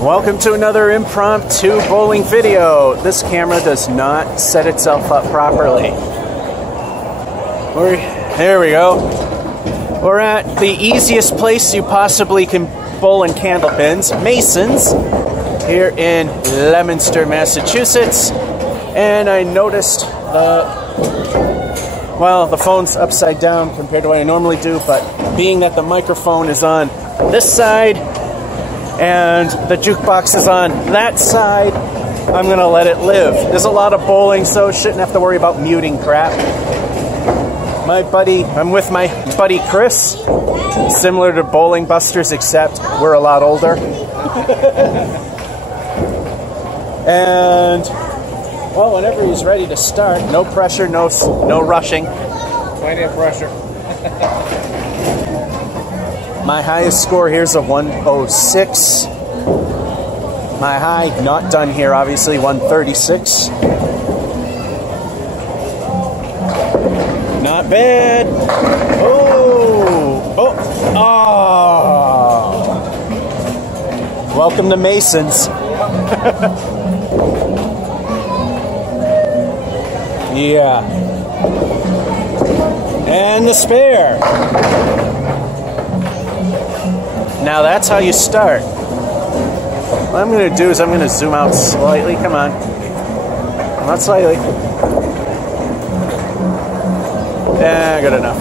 Welcome to another impromptu bowling video. This camera does not set itself up properly. There we go. We're at the easiest place you possibly can bowl in candlepins, Mason's, here in Leominster, Massachusetts. And I noticed the phone's upside down compared to what I normally do, but being that the microphone is on this side and the jukebox is on that side, I'm gonna let it live. There's a lot of bowling, so shouldn't have to worry about muting crap. I'm with my buddy Chris, similar to Bowling Busters, except we're a lot older. And well, whenever he's ready to start, no pressure, no rushing. Plenty of pressure. My highest score here is a 106. My high, not done here, obviously, 136. Not bad. Welcome to Mason's. Yeah. And the spare. Now that's how you start. What I'm going to do is I'm going to zoom out slightly. Come on. Not slightly. Yeah, good enough.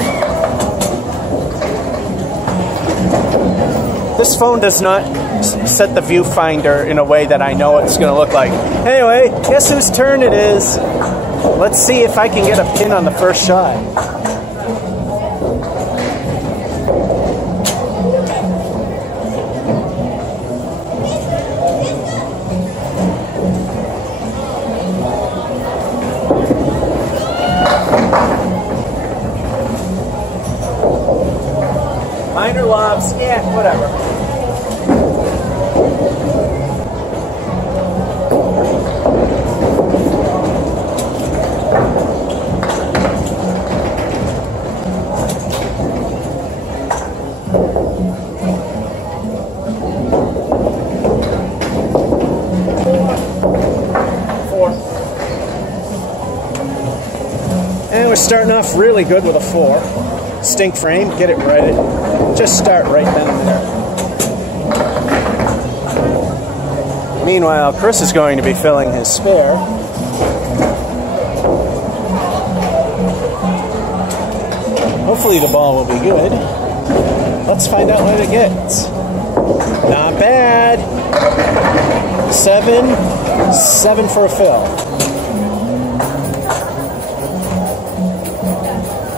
This phone does not set the viewfinder in a way that I know it's going to look like. Anyway, guess whose turn it is? Let's see if I can get a pin on the first shot. Minor lobs, yeah, whatever. And we're starting off really good with a 4. Stink frame, get it right. Just start right then and there. Meanwhile, Chris is going to be filling his spare. Hopefully the ball will be good. Let's find out what it gets. Not bad. 7 for a fill.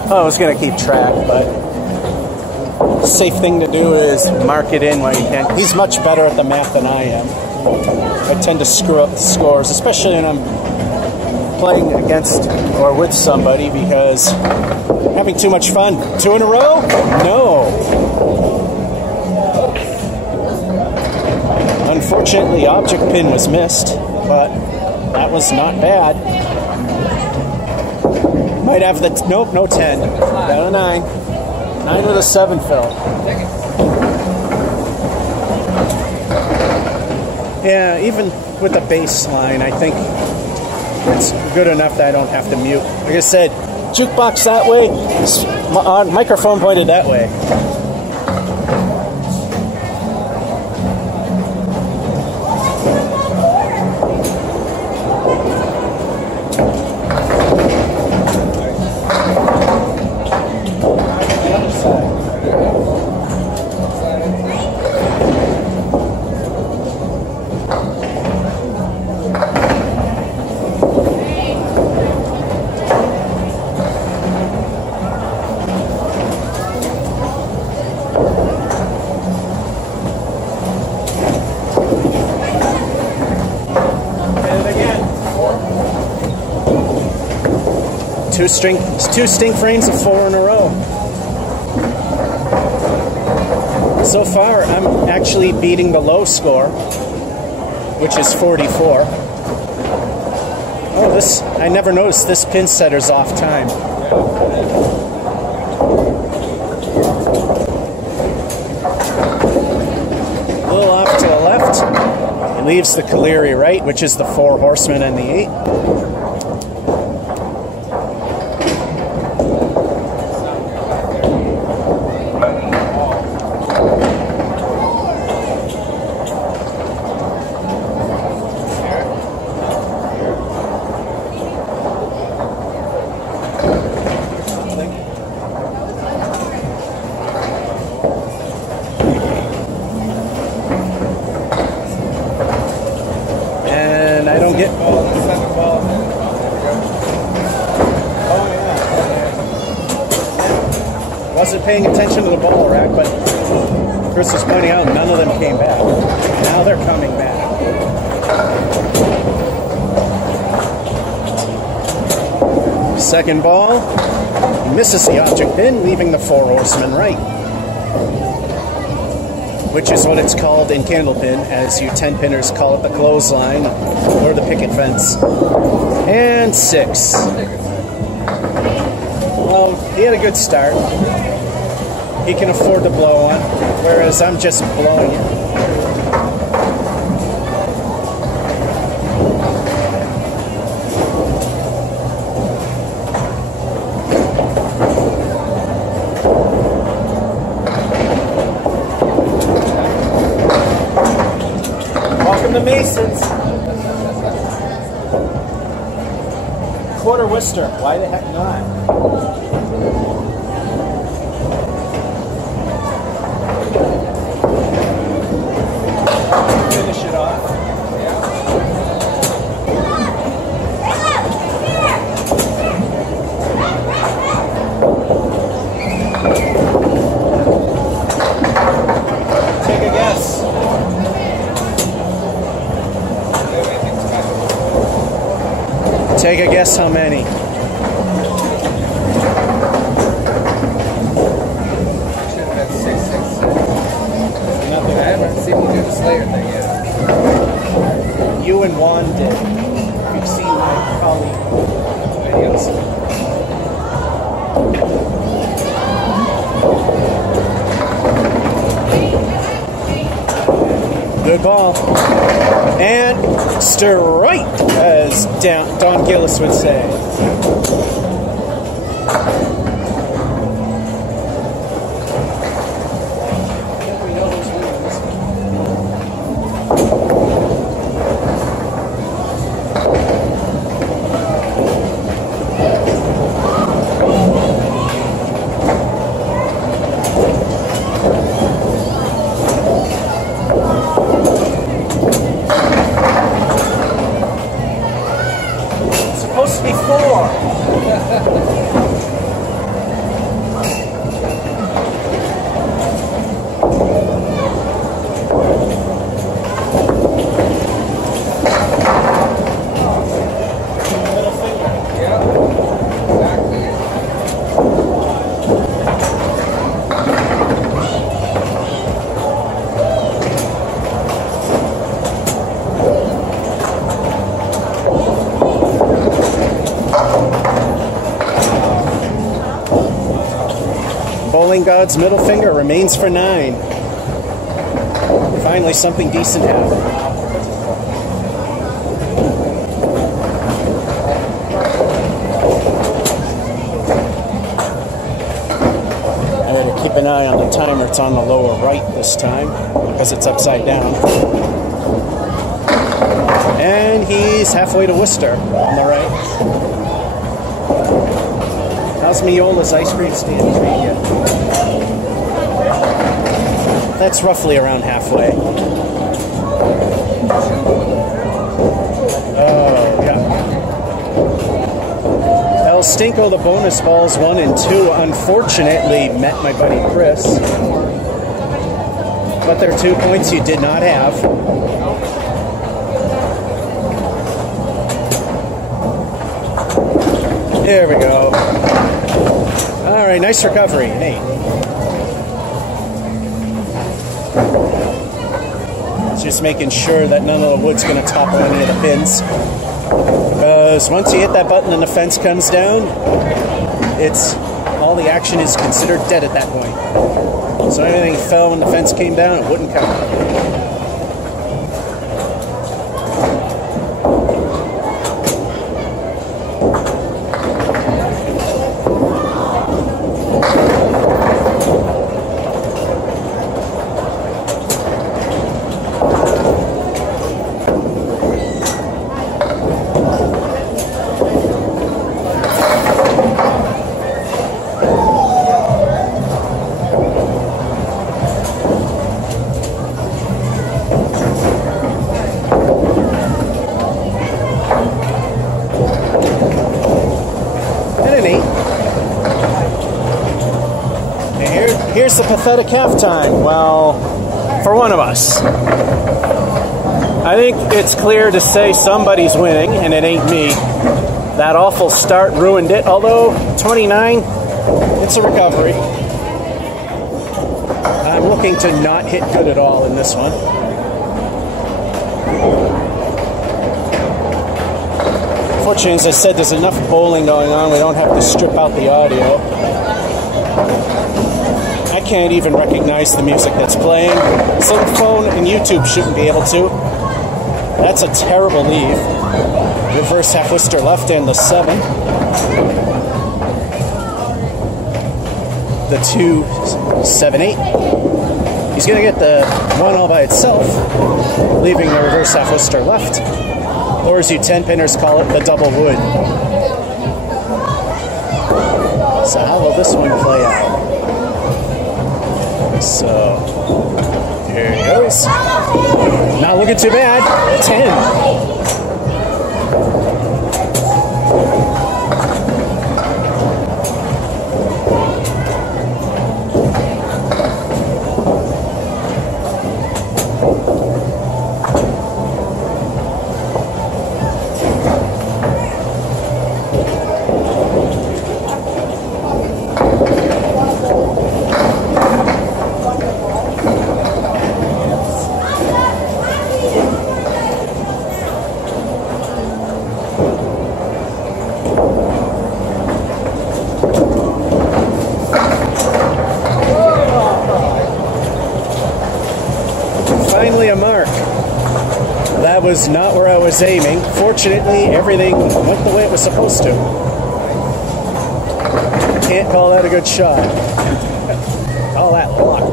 I was going to keep track, but the safe thing to do is mark it in when you can. He's much better at the math than I am. I tend to screw up the scores, especially when I'm playing against or with somebody, because I'm having too much fun. 2 in a row? No. Unfortunately, object pin was missed, but that was not bad. Might have the, nope, no 10. Down to 9. 9 with a 7 fill. Yeah, even with the baseline, I think it's good enough that I don't have to mute. Like I said, jukebox that way, microphone pointed that way. Two stink frames of 4 in a row. So far, I'm actually beating the low score, which is 44. Oh, I never noticed this pin setter's off time. A little off to the left. Leaves the Cagliari right, which is the 4 horsemen and the 8. And I don't get... Wasn't paying attention to the ball rack, but Chris was pointing out none of them came back. Now they're coming back. Second ball, misses the object pin, leaving the 4 horsemen right, which is what it's called in candlepin, as you 10-pinners call it the clothesline or the picket fence. And 6. Well, he had a good start. He can afford to blow one, whereas I'm just blowing it. Welcome to Masons. Quarter Worcester. Why the heck not? Finish it off. Take a guess. Take a guess how many. Nothing. I haven't seen you do the Slayer thing yet. You and Juan did. You've seen my colleague videos. Good ball. And strike, as Don Gillis would say. Supposed to be 4. Bowling God's middle finger remains for 9. Finally, something decent happened. I gotta keep an eye on the timer. It's on the lower right this time because it's upside down. And he's halfway to Worcester on the right. How's Miola's ice cream stand treat you? That's roughly around halfway. Oh, yeah. El Stinko, the bonus balls 1 and 2, unfortunately met my buddy Chris. But they're 2 points you did not have. There we go. All right, nice recovery, Nate. Just making sure that none of the wood's going to topple any of the pins. Because once you hit that button and the fence comes down, it's all the action is considered dead at that point. So anything fell when the fence came down, it wouldn't count. a pathetic halftime. Well, for one of us. I think it's clear to say somebody's winning, and it ain't me. That awful start ruined it, although 29, it's a recovery. I'm looking to not hit good at all in this one. Fortunately, as I said, there's enough bowling going on, we don't have to strip out the audio. I can't even recognize the music that's playing, so the phone and YouTube shouldn't be able to. That's a terrible leave. Reverse half Worcester left and the 7. The 2, 7, 8. He's going to get the 1 all by itself, leaving the reverse half Worcester left. Or as you 10-pinners call it, the double wood. So how will this one play out? So, here he goes. Not looking too bad. 10. Finally a mark. That was not where I was aiming. Fortunately, everything went the way it was supposed to. Can't call that a good shot. All that luck.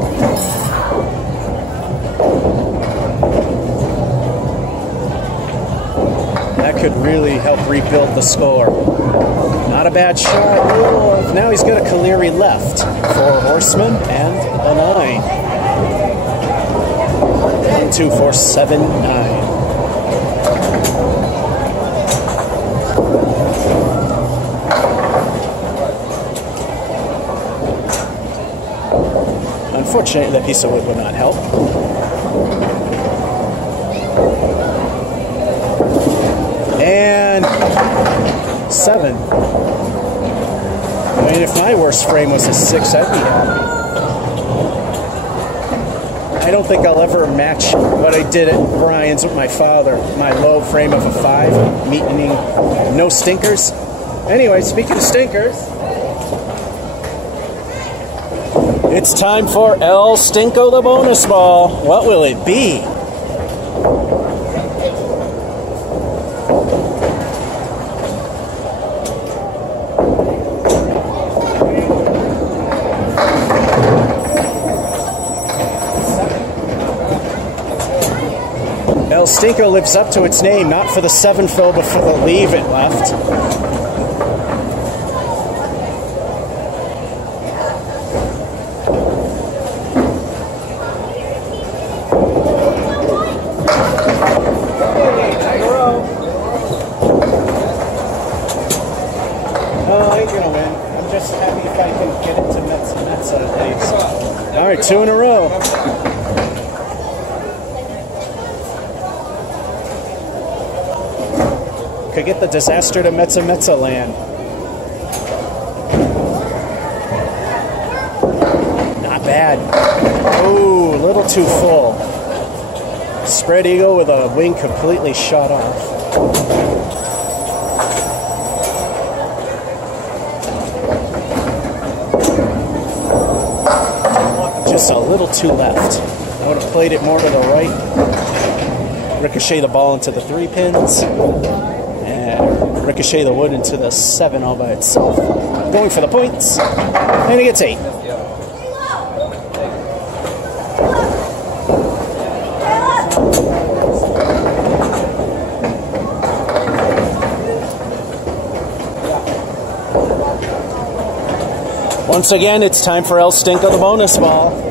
That could really help rebuild the score. Not a bad shot. Oh, now he's got a Cagliari left. 4 horsemen and a 9. 1, 2, 4, 7, 9. Unfortunately, that piece of wood would not help. And 7. I mean, if my worst frame was a 6, I'd be happy. I don't think I'll ever match what I did at Brian's with my father. My low frame of a 5, meaning no stinkers. Anyway, speaking of stinkers, it's time for El Stinko the bonus ball. What will it be? El Stinko lives up to its name, not for the 7 fill, but for the leave it left. Oh, I ain't gonna win. I'm just happy if I can get it to Mets at least. All right, 2 in a row. Could get the disaster to Mezza land. Not bad. Oh, a little too full. Spread eagle with a wing completely shot off. Just a little too left. I would have played it more to the right. Ricochet the ball into the 3 pins. Ricochet the wood into the 7 all by itself. Going for the points. And he gets 8. Once again, it's time for El Stinko the bonus ball.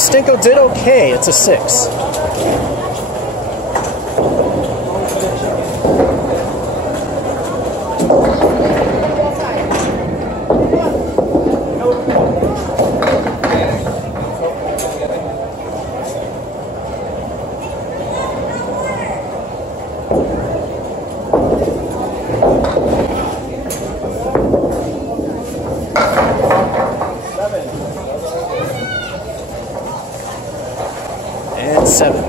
Stinko did okay. It's a 6. And 7.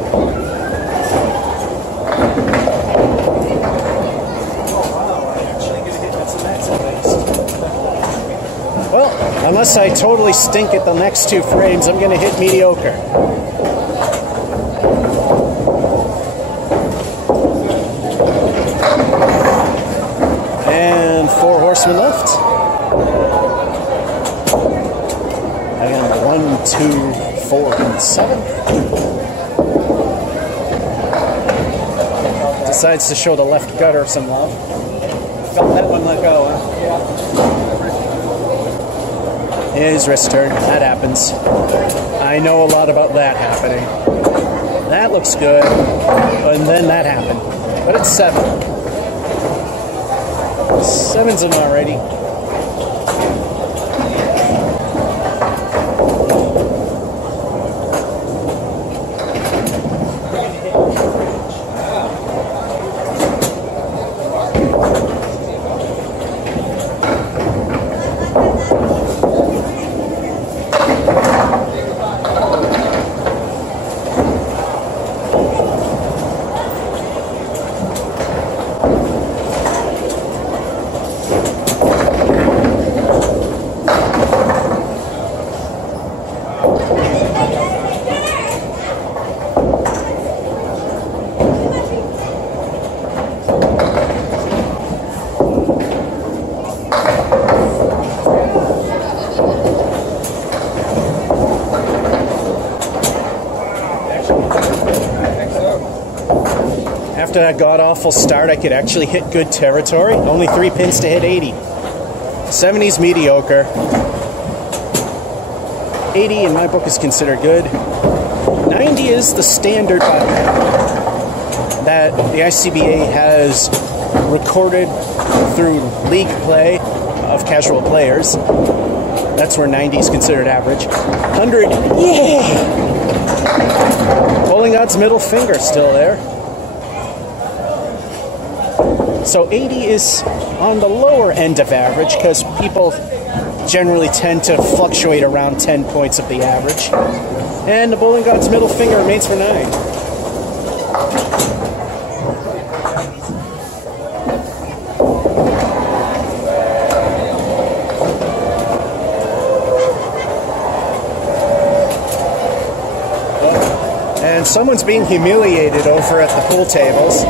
Well, unless I totally stink at the next 2 frames, I'm going to hit mediocre. And 4 horsemen left. I got 1, 2, 4, and 7. Decides to show the left gutter some love. Felt that one let go, huh? Yeah. His wrist turn. That happens. I know a lot about that happening. That looks good. And then that happened. But it's 7. 7's an already. After that god-awful start, I could actually hit good territory. Only 3 pins to hit 80. 70's mediocre. 80 in my book is considered good. 90 is the standard that the ICBA has recorded through league play of casual players. That's where 90 is considered average. 100, yeah! Bowling odds middle finger still there. So 80 is on the lower end of average because people generally tend to fluctuate around 10 points of the average. And the bowling god's middle finger remains for 9. And someone's being humiliated over at the pool tables.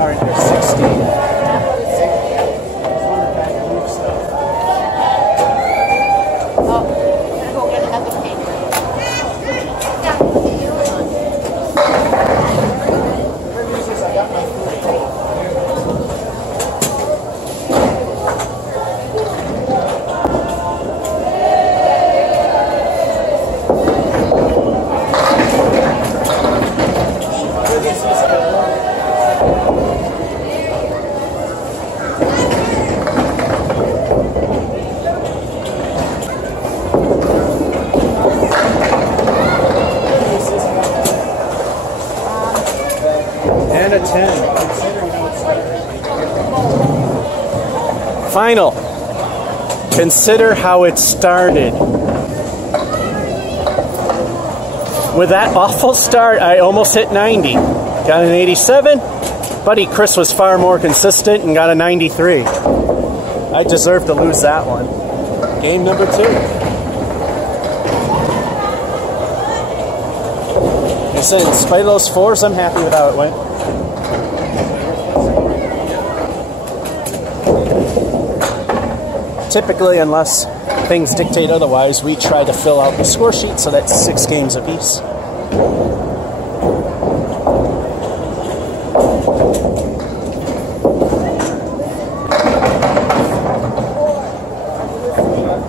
Alright, there's 16. And a 10. Final. Consider how it started. With that awful start, I almost hit 90. Got an 87. Buddy Chris was far more consistent and got a 93. I deserve to lose that one. Game number 2. I said, in spite of those 4s, I'm happy with how it went. Typically, unless things dictate otherwise, we try to fill out the score sheet, so that's 6 games apiece.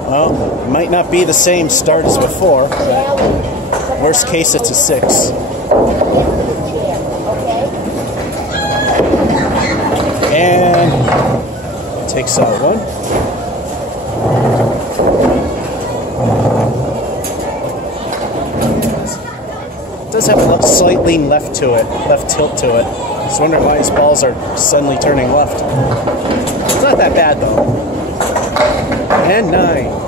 Well, might Might not be the same start as before, but worst case it's a 6. And takes out 1. It does have a slight lean left to it, left tilt to it. I was wondering why his balls are suddenly turning left. It's not that bad though. And 9.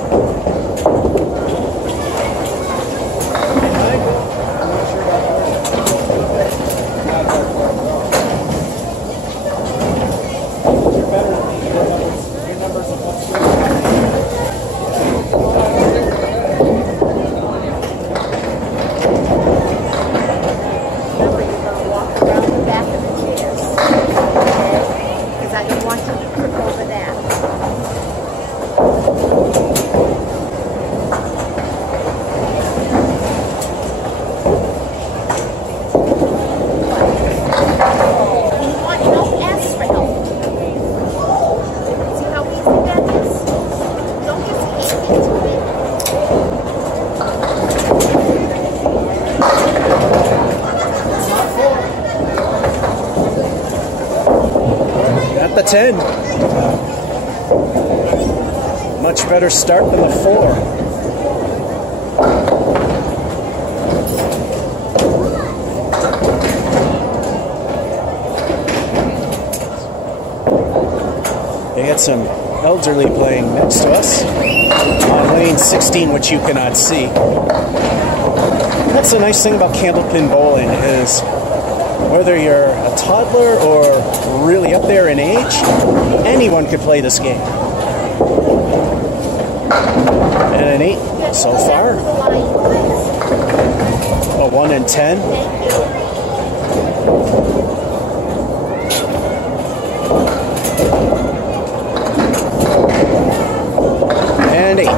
The 10. Much better start than the 4. They had some elderly playing next to us on lane 16, which you cannot see. That's the nice thing about candlepin bowling is whether you're a toddler or really up there in age, anyone could play this game. And an 8 so far. A 1 and 10. And 8.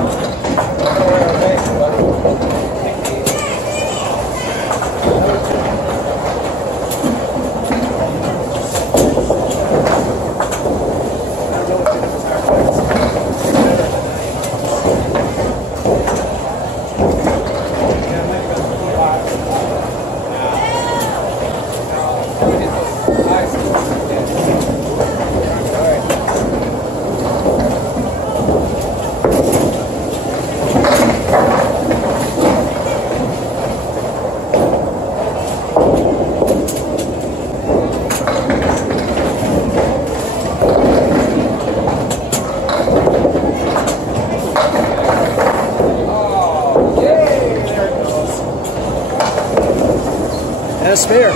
Spare.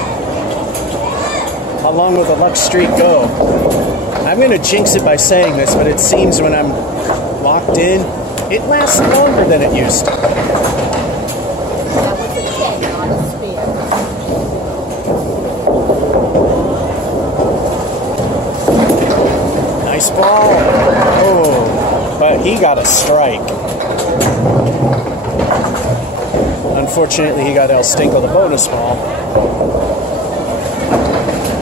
How long will the luck streak go? I'm going to jinx it by saying this, but it seems when I'm locked in, it lasts longer than it used to. That was a 10, not a spare. Nice ball. Oh, but he got a strike. Unfortunately, he got El Stinkle the bonus ball.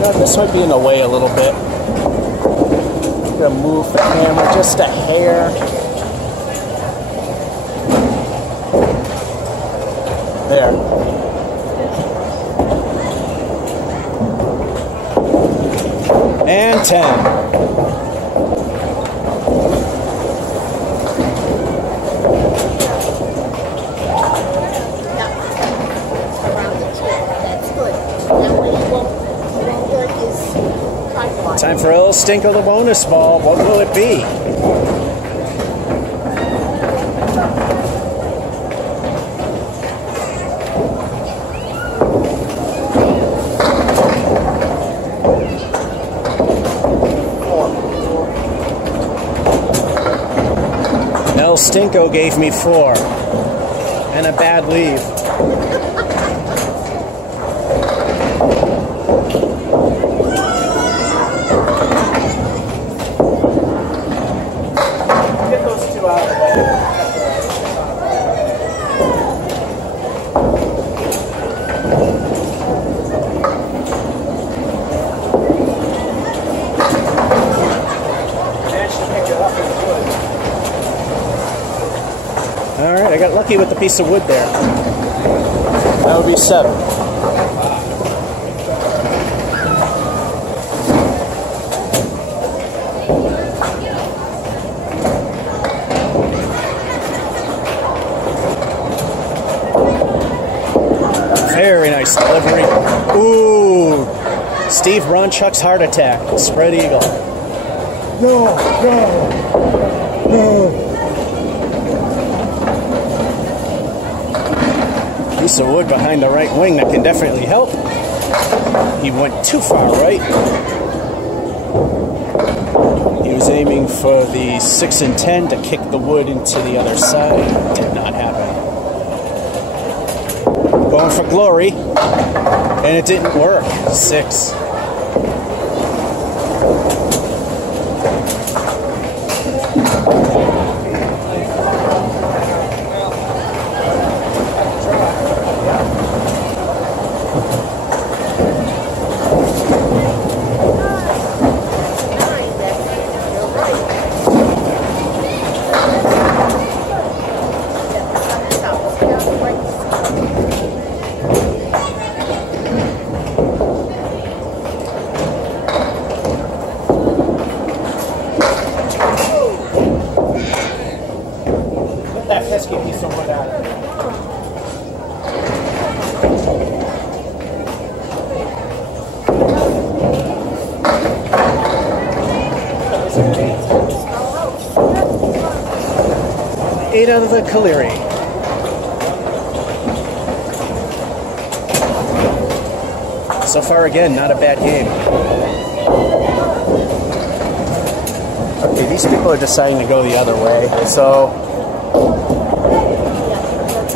Now, this might be in the way a little bit. I'm gonna move the camera just a hair. There. And 10. Time for El Stinkle the bonus ball. What will it be? El Stinko gave me 4 and a bad leave. got lucky with the piece of wood there. That would be 7. Very nice delivery. Ooh. Steve Ronchuk's heart attack. Spread eagle. No. Piece of wood behind the right wing that can definitely help. He went too far right. He was aiming for the 6 and 10 to kick the wood into the other side. Did not happen. Going for glory, and it didn't work. 6. Out of the Caleri. So far, again, not a bad game. Okay, these people are deciding to go the other way, so...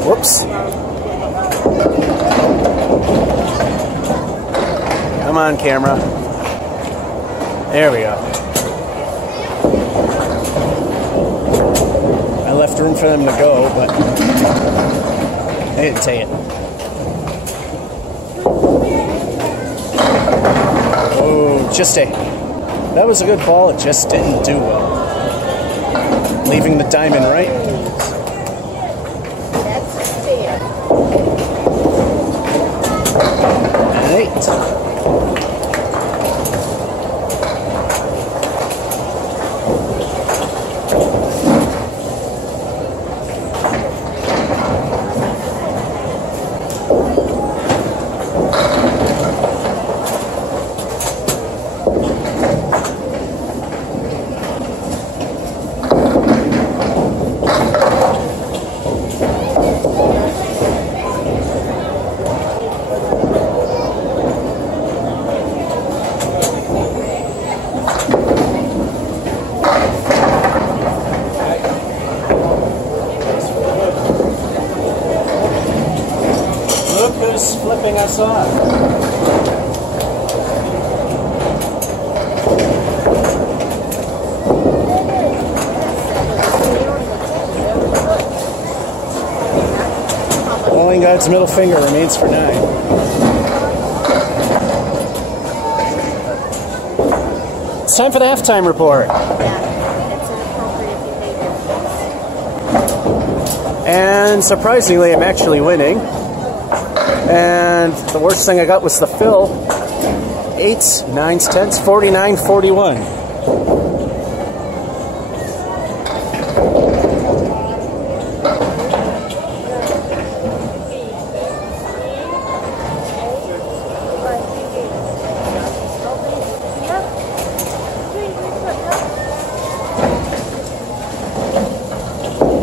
Whoops. Come on, camera. There we go. I left room for them to go, but they didn't take it. Oh, that was a good ball, it just didn't do well. Leaving the diamond right. That's fair. 8. Flipping us off. Bowling God's middle finger remains for 9. It's time for the halftime report. And surprisingly, I'm actually winning. And the worst thing I got was the fill. 8s, 9s, 10s, 49, 41.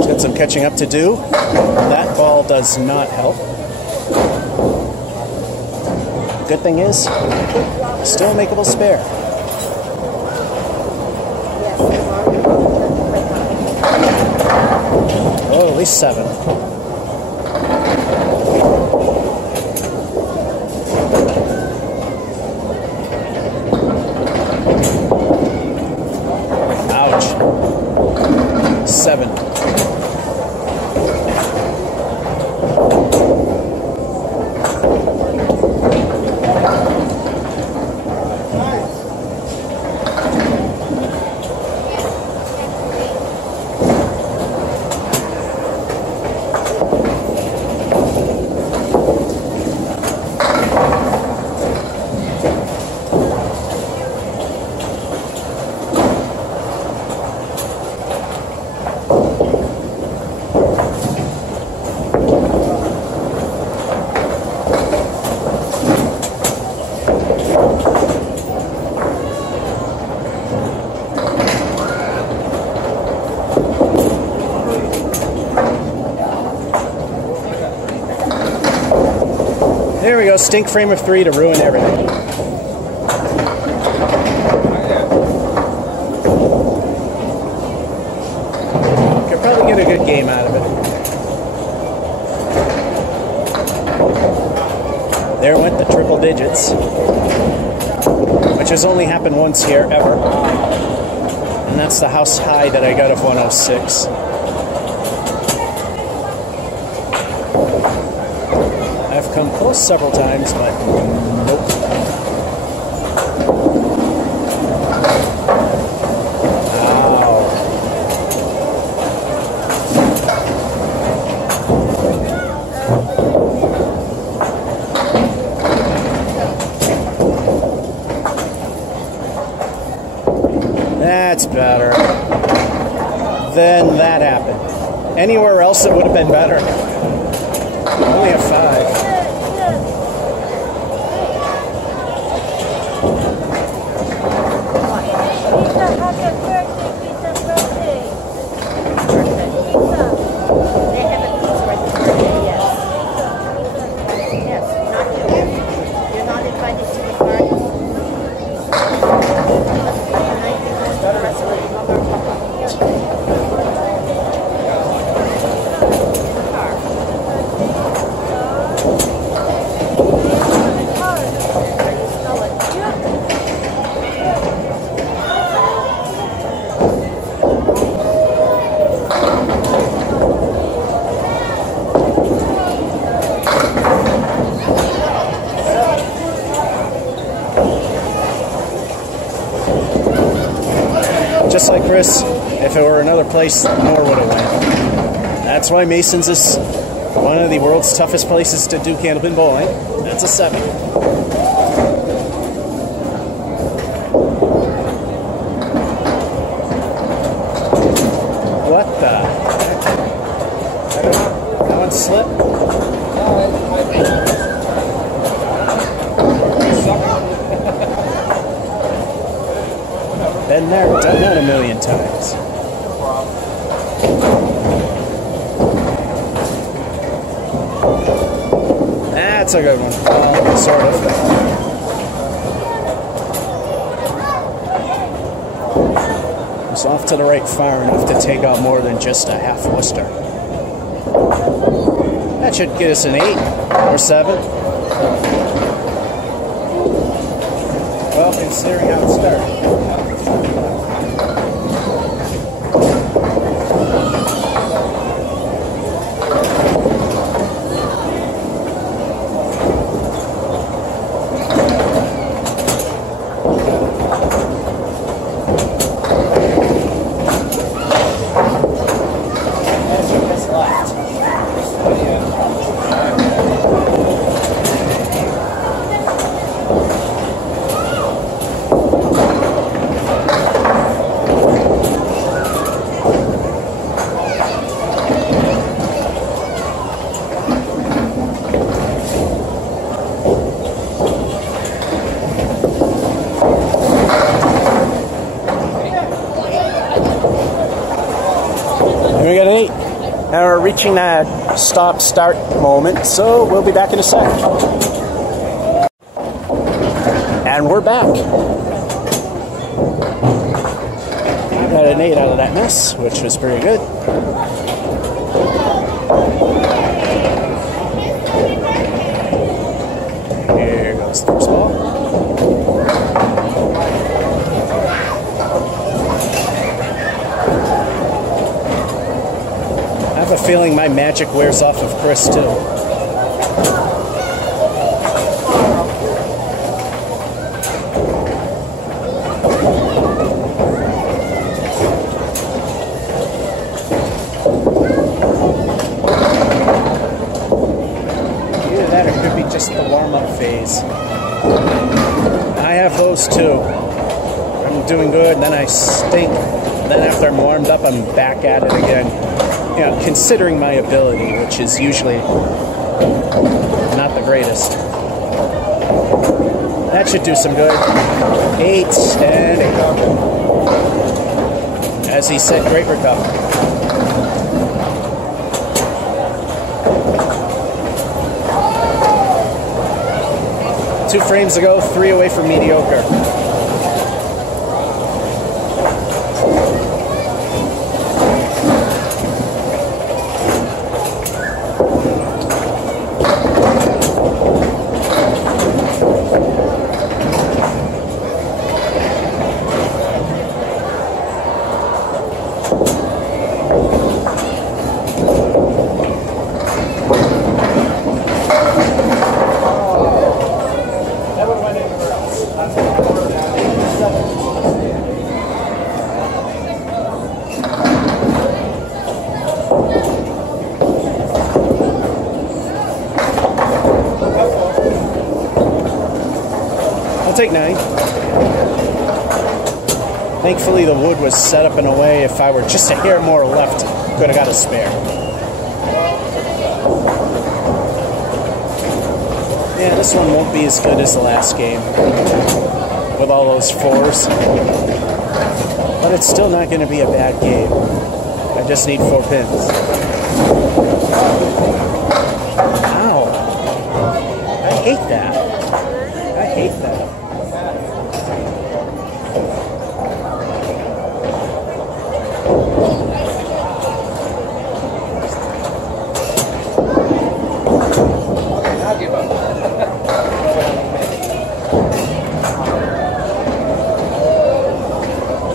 Got some catching up to do. That ball does not help. Good thing is, still a makeable spare. Oh, at least 7. Ouch. 7. There we go, stink frame of 3 to ruin everything. Could probably get a good game out of it. There went the triple digits, which has only happened once here, ever. And that's the house high that I got of 106. I've come close several times, but nope. That's better. Then that happened. Anywhere else it would have been better. Only a 5. Just like Chris, if it were another place, more would have went. That's why Mason's is one of the world's toughest places to do candlepin bowling. That's a 7. What the heck? I don't know. That one slipped? Been there, done that a million times. That's a good one. Sort of. It's off to the right far enough to take out more than just a half Worcester. That should get us an 8 or 7. Well, considering how it started. We got an 8. Now we're reaching that stop-start moment, so we'll be back in a sec. And we're back. I got an 8 out of that mess, which was pretty good. Here goes the first ball. I have a feeling my magic wears off of Chris too. Either that or it could be just the warm-up phase. I have those too. I'm doing good, and then I stink. And then after I'm warmed up, I'm back at it again. You know, considering my ability, which is usually not the greatest. That should do some good. 8 and 8. As he said, great recovery. 2 frames to go, 3 away from mediocre. Take 9. Thankfully, the wood was set up in a way if I were just a hair more left, could have got a spare. Yeah, this one won't be as good as the last game with all those 4s. But it's still not going to be a bad game. I just need 4 pins. Ow. I hate that. I hate that.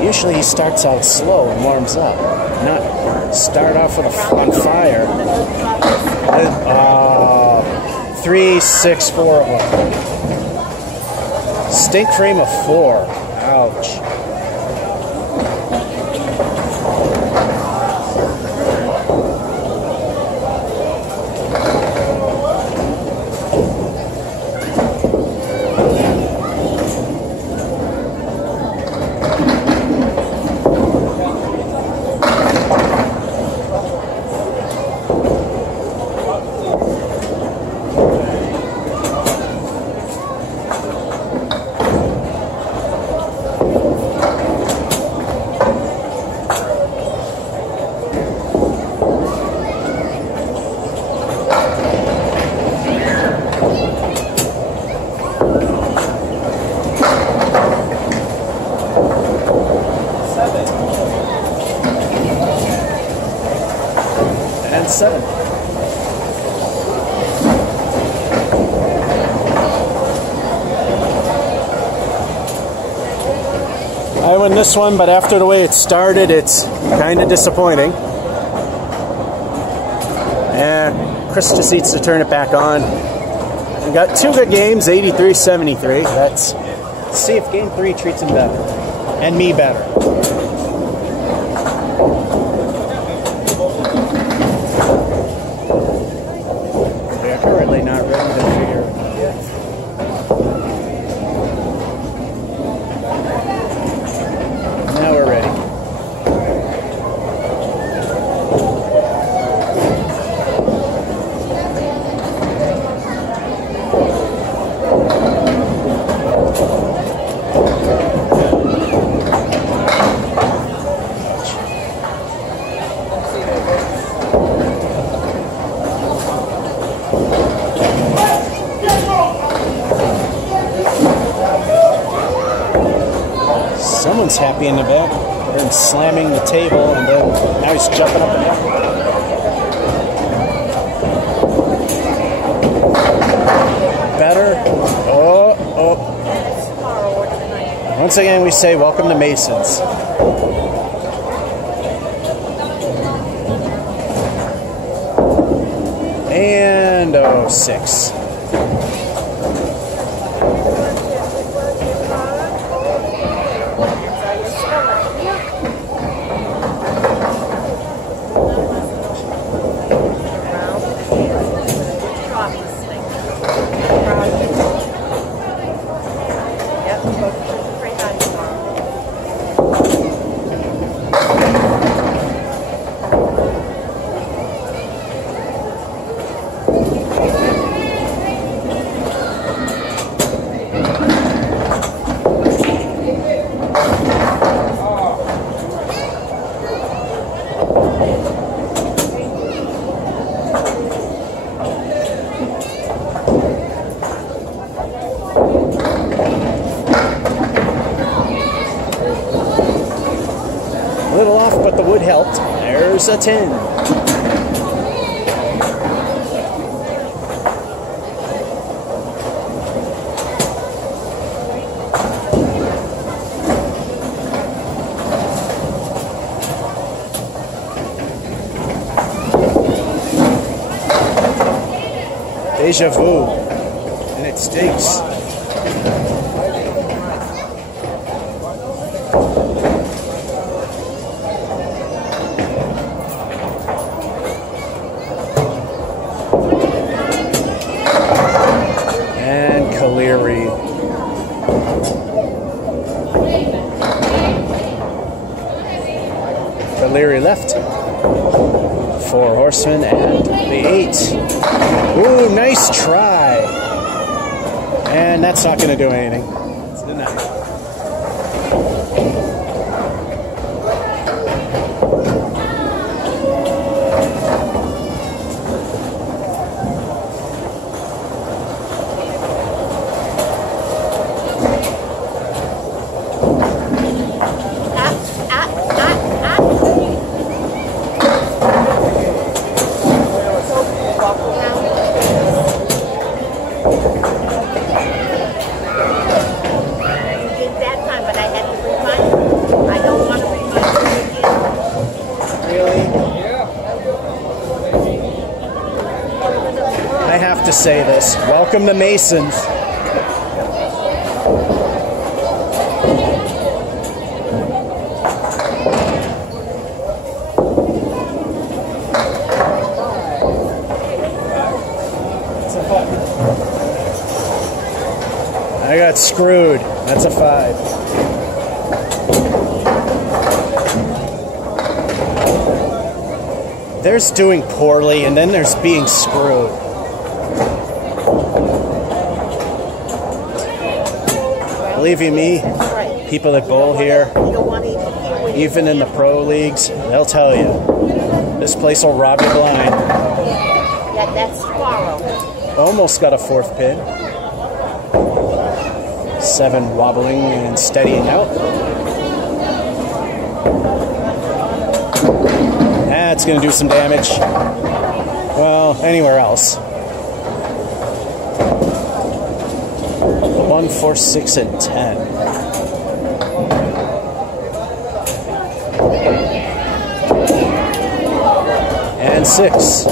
Usually he starts out slow and warms up, not start off with on fire. 3, 6, 4 of them. Stink frame of 4. Ouch. And 7. I win this one, but after the way it started, it's kind of disappointing. And Chris just needs to turn it back on. We got 2 good games, 83-73. Let's see if game 3 treats him better. And me better. They're currently not ready to figure it out yet. Now we're ready. Someone's happy in the back and slamming the table, and then now he's jumping up and down. Better. Oh. Once again, we say welcome to Masons. And 6. There's a 10. Deja vu, and it stinks. And Caleri. Caleri left. 4 horsemen and the 8. Ooh, nice try. And that's not going to do anything. It's denied. To say this. Welcome to Masons. I got screwed. That's a 5. There's doing poorly, and then there's being screwed. Believe you me, people that bowl here, even in the pro leagues, they'll tell you, this place will rob you blind. Yeah, that's tomorrow. Almost got a 4th pin. 7 wobbling and steadying out. That's going to do some damage. Well, anywhere else. 1, 4, 6, and 10. And 6.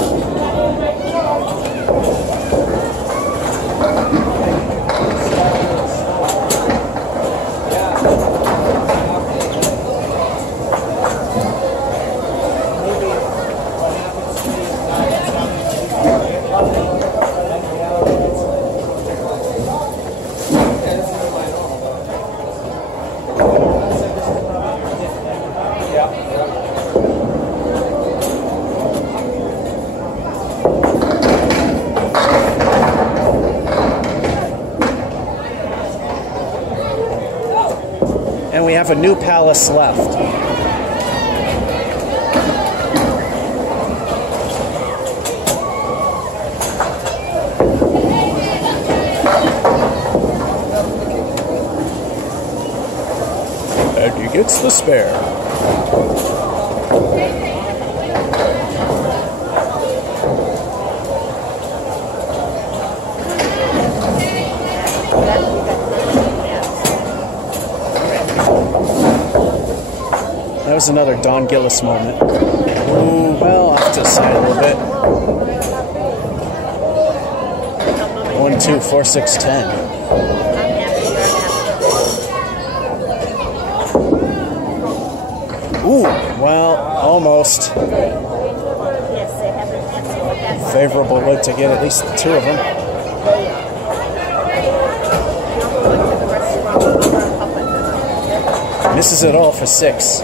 And we have a new palace left. And he gets the spare. That was another Don Gillis moment. Ooh, well, off to the side a little bit. 1, 2, 4, 6, 10. Ooh, well, almost. Favorable wood to get at least 2 of them. Misses it all for 6.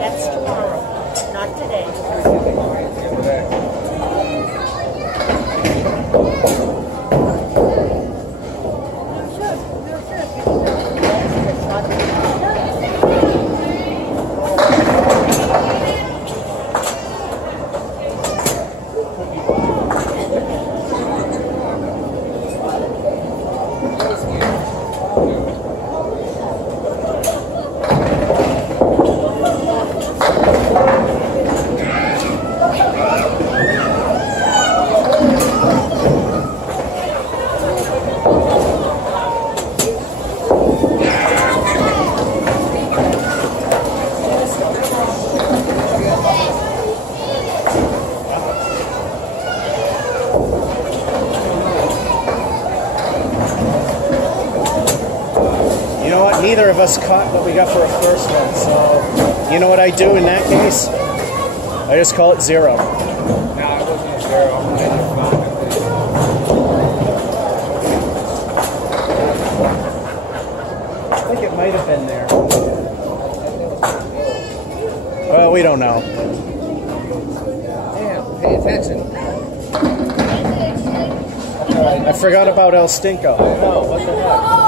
That's tomorrow, not today. Neither of us caught what we got for a first one, so you know what I do in that case? I just call it zero. No, it wasn't a zero. I think it might have been there. Well, we don't know. Damn, pay attention. I forgot about El Stinko. I know, what the heck?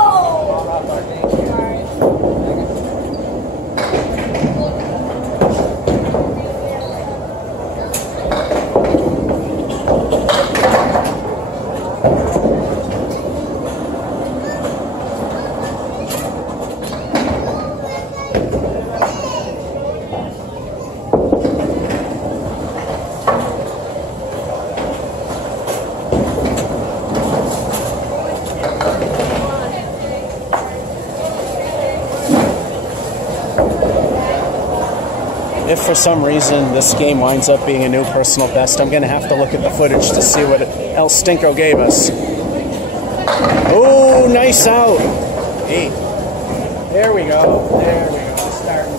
If for some reason this game winds up being a new personal best, I'm going to have to look at the footage to see what El Stinko gave us. Oh, nice out. Hey, there we go. There we go. Starting.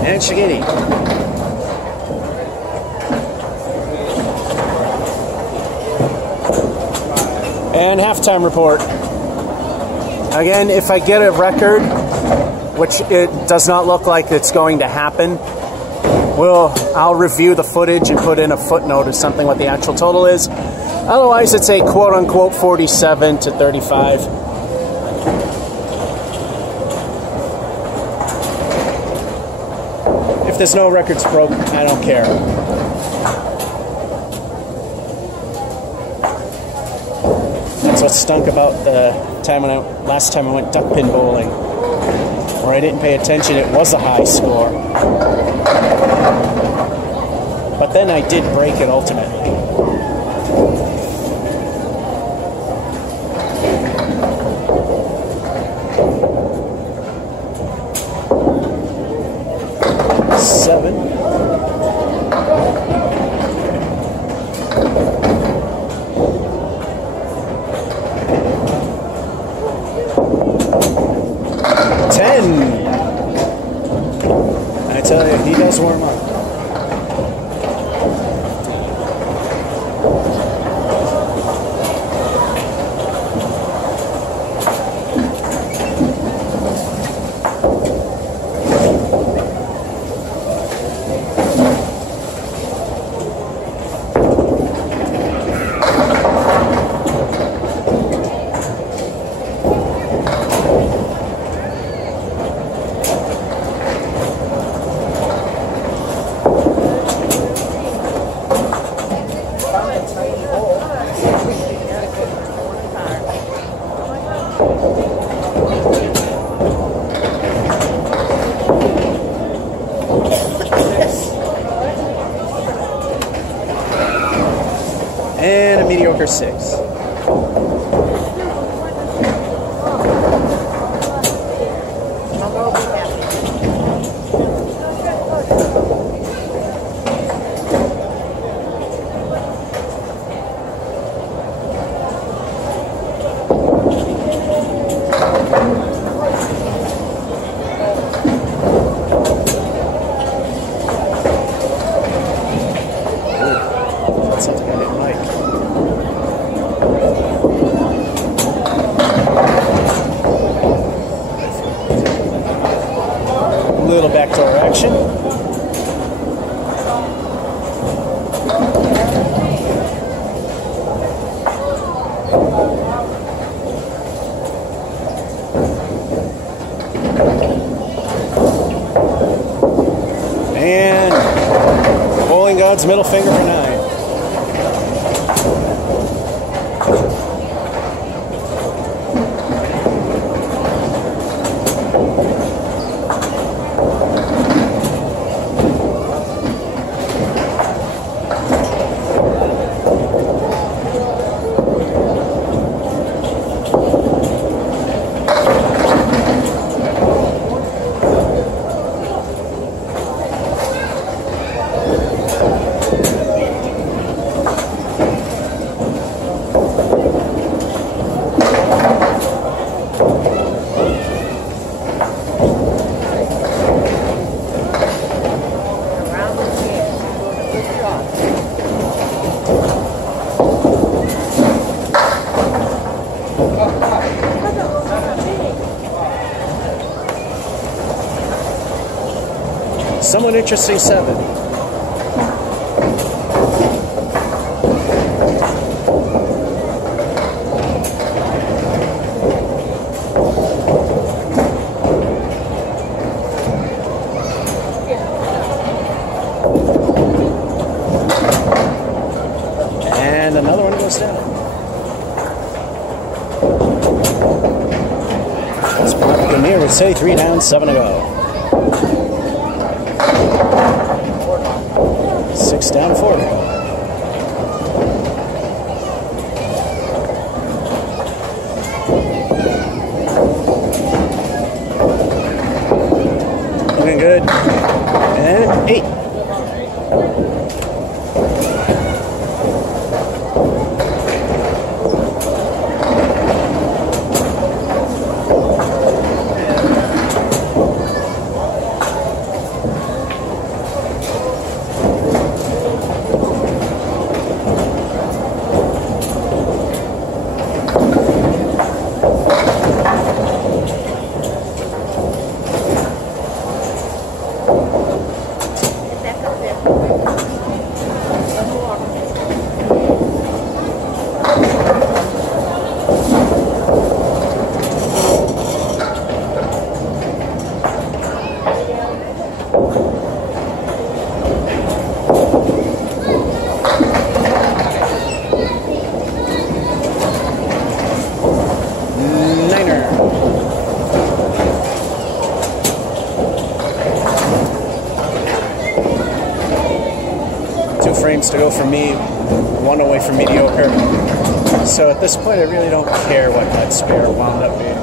And Shigini. And halftime report. Again, if I get a record, which it does not look like it's going to happen, I'll review the footage and put in a footnote or something what the actual total is. Otherwise, it's a quote-unquote 47 to 35. If there's no records broke, I don't care. That's what stunk about the time when last time I went duck pin bowling, where I didn't pay attention. It was a high score, but then I did break it ultimately. I tell you, he does warm up. And a mediocre 6. That's something I didn't like. Little backdoor action. And Bowling God's middle finger for 9. Somewhat interesting 7. And another one goes down. That's Mark Demir would say 3 down, 7 to go. 6 down, 4 to go. Looking good. And 8. Frames to go for me, 1 away from mediocre. So at this point, I really don't care what that spare wound up being.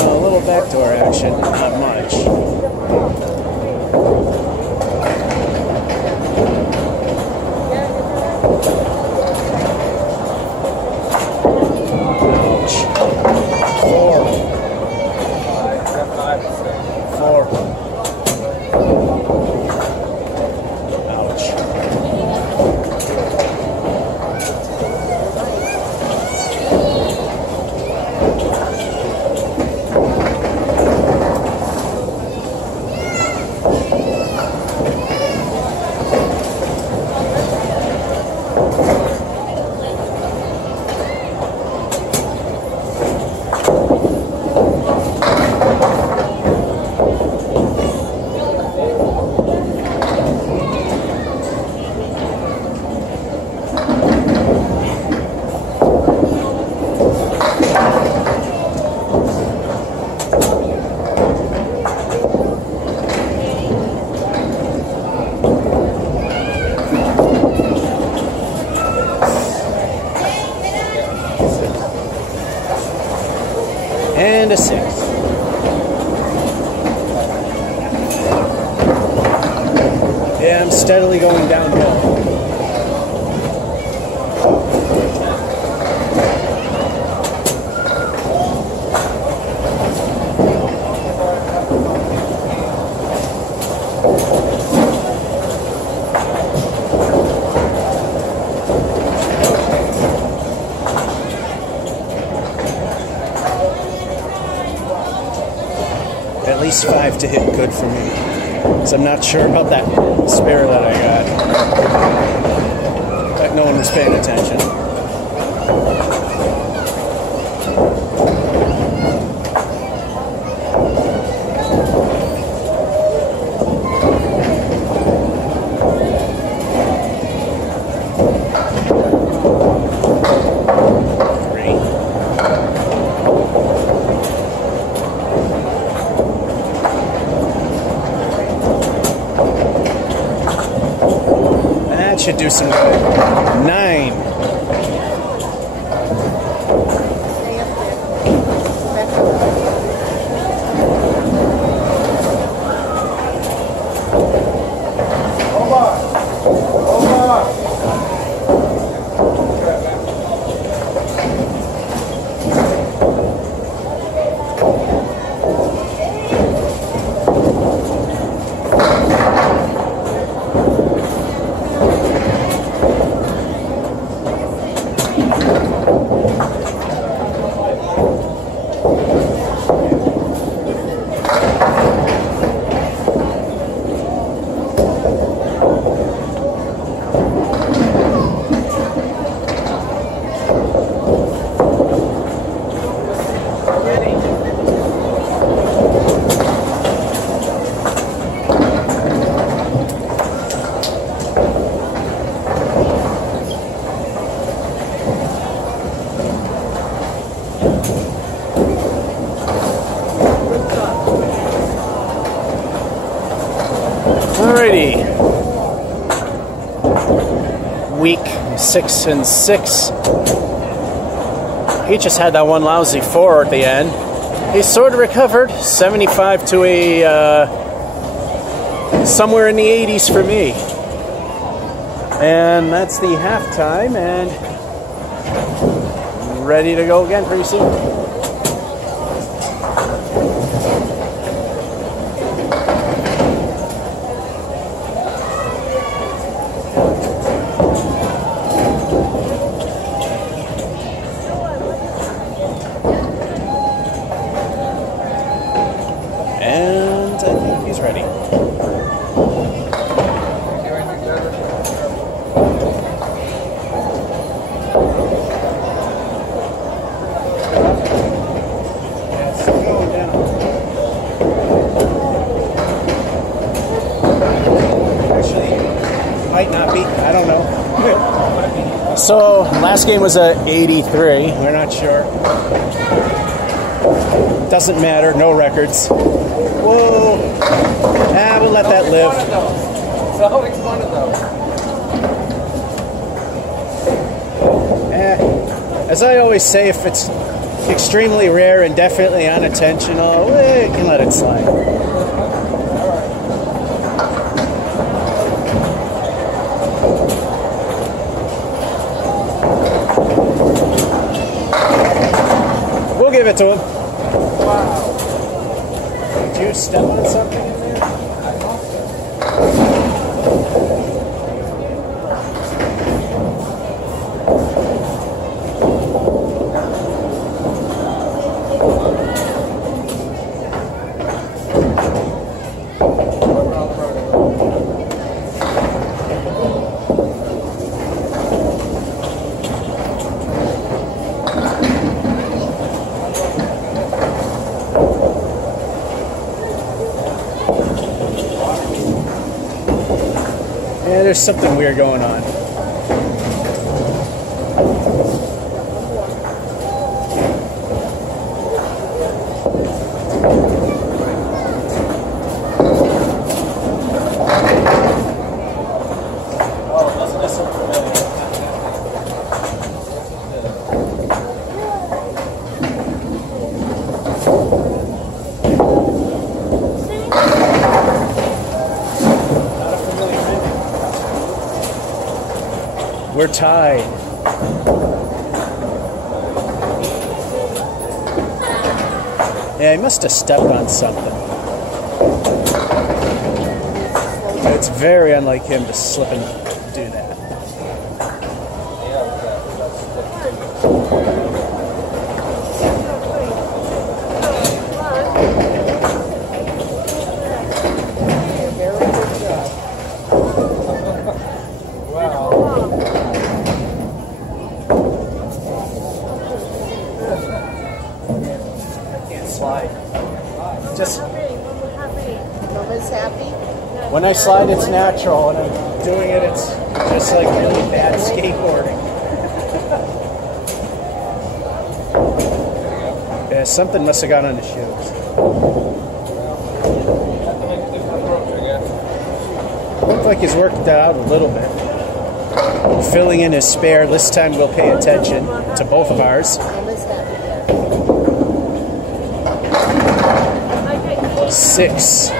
A little backdoor action, not much. And a 6. Yeah, I'm steadily going downhill. At least 5 to hit good for me. So I'm not sure about that spare that I got. But no one was paying attention. Should do some good. 9. Alrighty. Week 6 and 6. He just had that one lousy 4 at the end. He sort of recovered. 75 to a somewhere in the 80s for me. And that's the halftime, and ready to go again pretty soon. And I think he's ready. Might not be. I don't know. So last game was a 83. We're not sure. Doesn't matter. No records. Whoa. We'll let that live. It's always one of those. As I always say, if it's extremely rare and definitely unintentional, we can let it slide. We'll give it to him. Wow. Did you step on something in there? Yeah, there's something weird going on. We're tied. Yeah, he must have stepped on something. It's very unlike him to slip and do that. Just Mama's happy. when I slide, it's natural, and I'm doing it, it's just like really bad skateboarding. Yeah, something must have got on his shoes. Looks like he's worked that out a little bit. Filling in his spare. This time we'll pay attention to both of ours. Mama's happy. 6.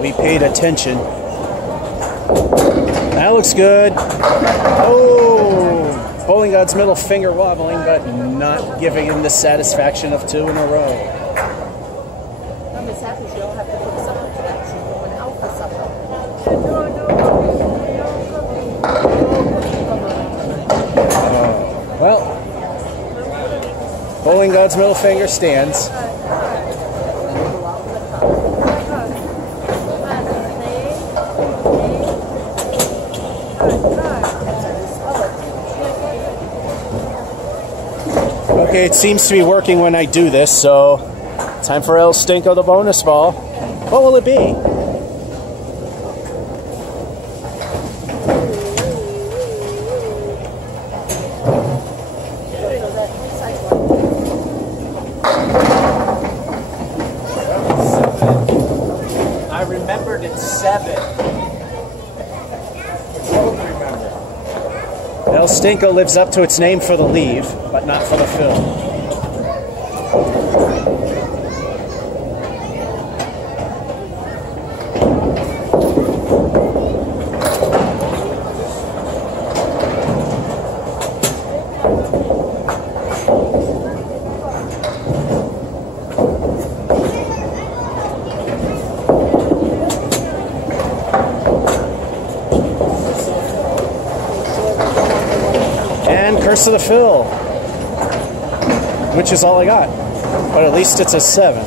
We paid attention. That looks good. Oh, Bowling God's middle finger wobbling, but not giving him the satisfaction of 2 in a row. Mama's happy. She'll have to put some up for that. She's going out for supper. Well, Bowling God's middle finger stands. Okay, it seems to be working when I do this, so time for El Stinko, the bonus ball. What will it be? I remembered it's 7. El Stinko lives up to its name for the leave, but not for the fill. Curse of the fill, which is all I got, but at least it's a 7.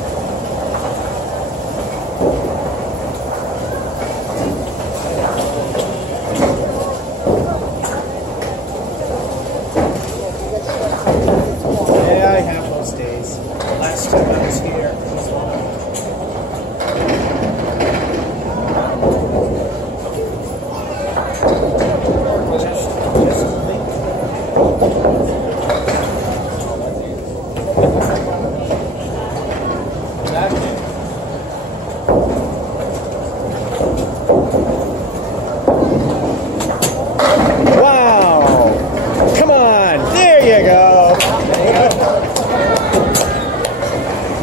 Yeah, I have those days. Last time I was here was one of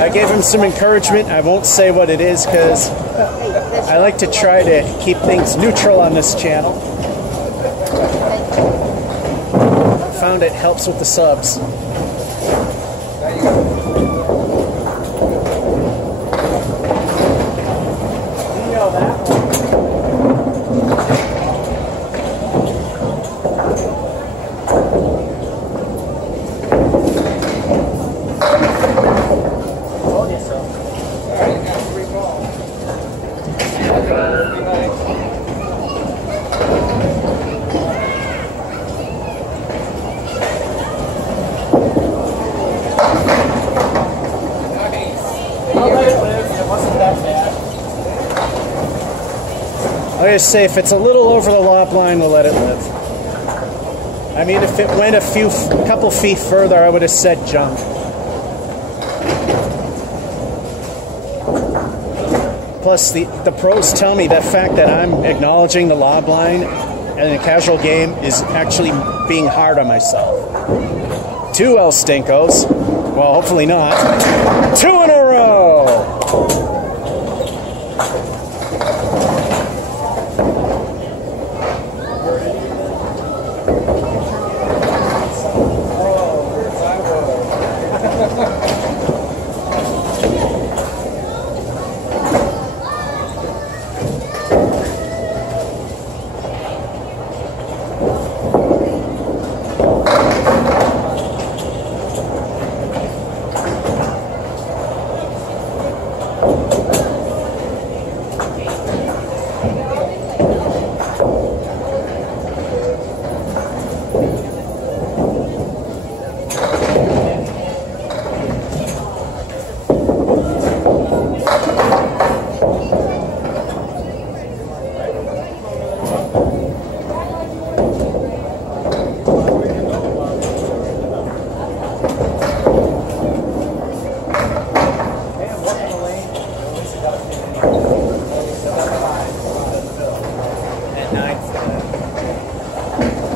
I gave him some encouragement. I won't say what it is because I like to try to keep things neutral on this channel. Found it helps with the subs. You know that one. I just say if it's a little over the lob line, we'll let it live. I mean, if it went a couple feet further, I would have said jump. Plus, the pros tell me that fact that I'm acknowledging the lob line in a casual game is actually being hard on myself. 2 El Stinkos. Well, hopefully not. 2 in a row!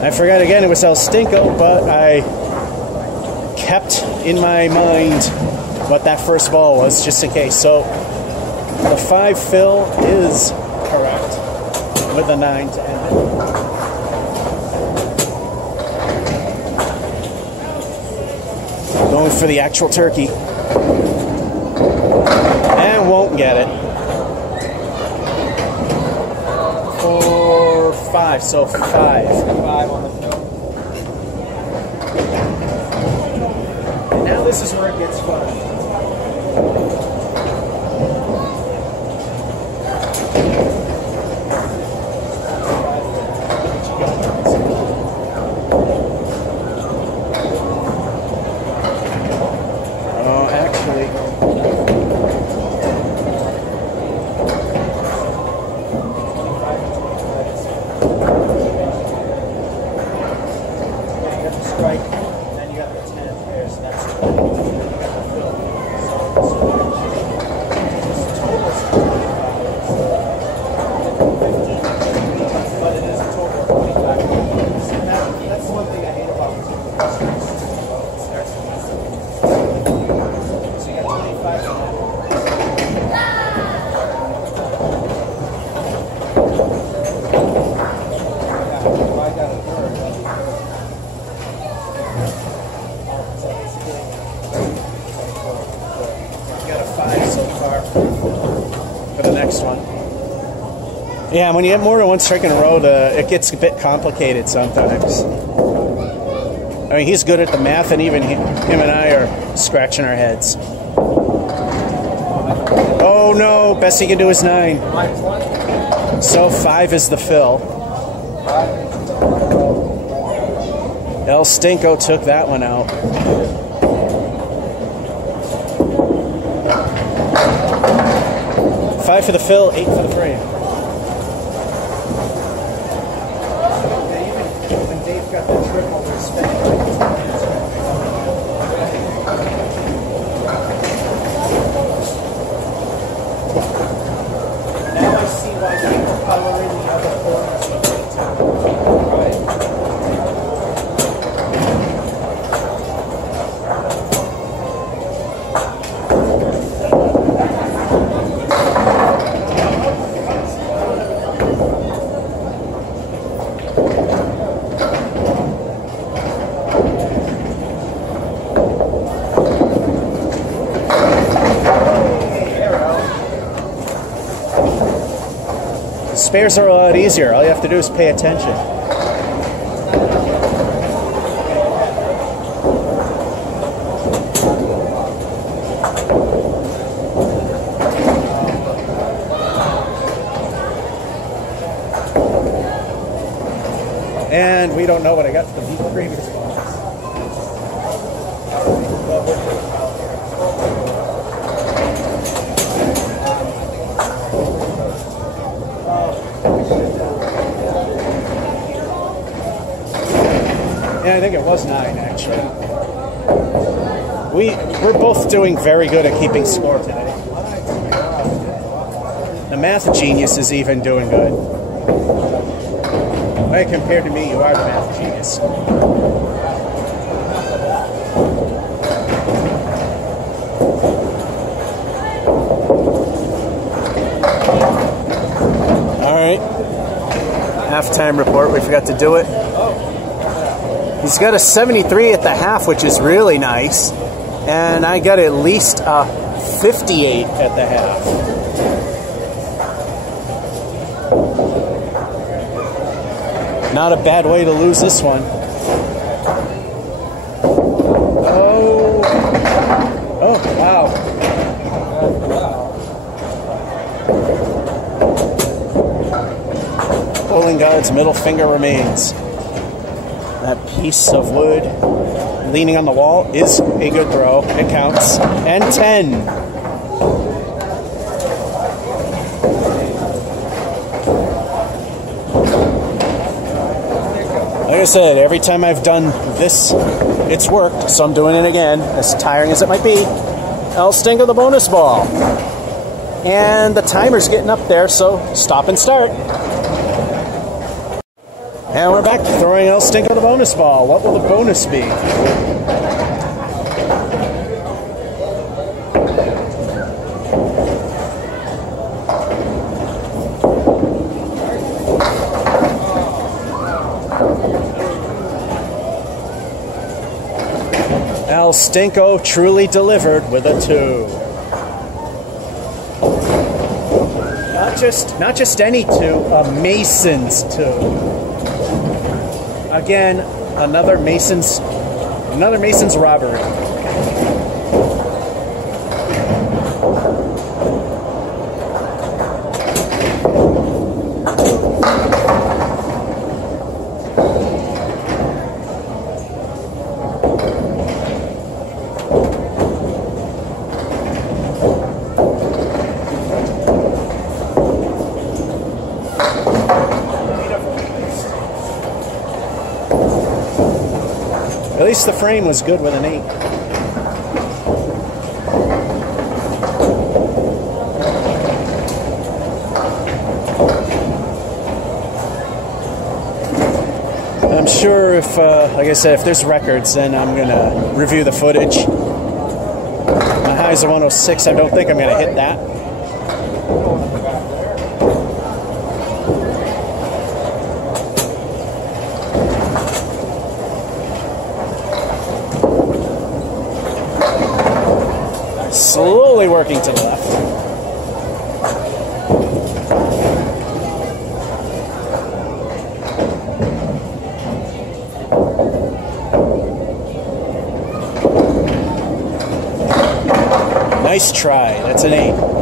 I forgot again it was El Stinko, but I kept in my mind what that first ball was, just in case. So the 5 fill is correct with the 9 to end it. Going for the actual turkey. And won't get it. 4, 5, so 5. 5 on the fill. And now this is where it gets fun. Yeah, when you have more than one strike in a row, it gets a bit complicated sometimes. I mean, he's good at the math, and even him and I are scratching our heads. Oh no, best he can do is 9. So 5 is the fill. El Stinko took that one out. $5 for the fill, 8 for the frame. Got the triple respect. Now I see why people color in the other corners of the spares are a lot easier. All you have to do is pay attention. And we don't know what I got for the previous ones. Yeah, I think it was 9, actually. We're both doing very good at keeping score today. The math genius is even doing good. Hey, compared to me, you are the math genius. All right. Halftime report. We forgot to do it. He's got a 73 at the half, which is really nice. And I got at least a 58 at the half. Not a bad way to lose this one. Oh, wow. Bowling guard's middle finger remains. That piece of wood leaning on the wall is a good throw. It counts. And 10. Like I said, every time I've done this, it's worked, so I'm doing it again, as tiring as it might be. El Stinko the bonus ball. And the timer's getting up there, so stop and start. And we're back throwing El Stinko the bonus ball. What will the bonus be? El Stinko truly delivered with a 2. Not just any 2, a Mason's 2. Again, another Mason's robbery. At least the frame was good with an 8. I'm sure if, like I said, if there's records, then I'm going to review the footage. My high's a 106. I don't think I'm going to hit that. Slowly working to the left. Nice try. That's an 8.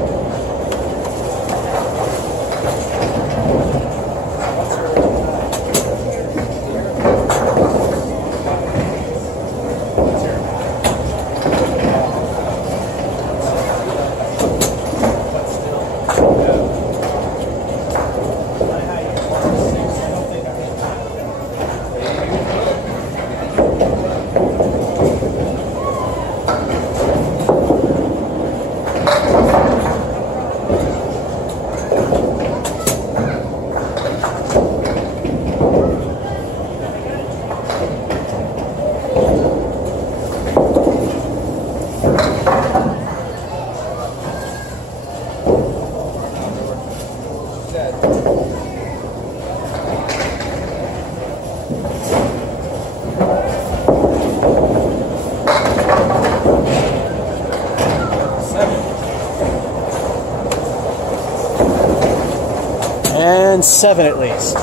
And 7 at least.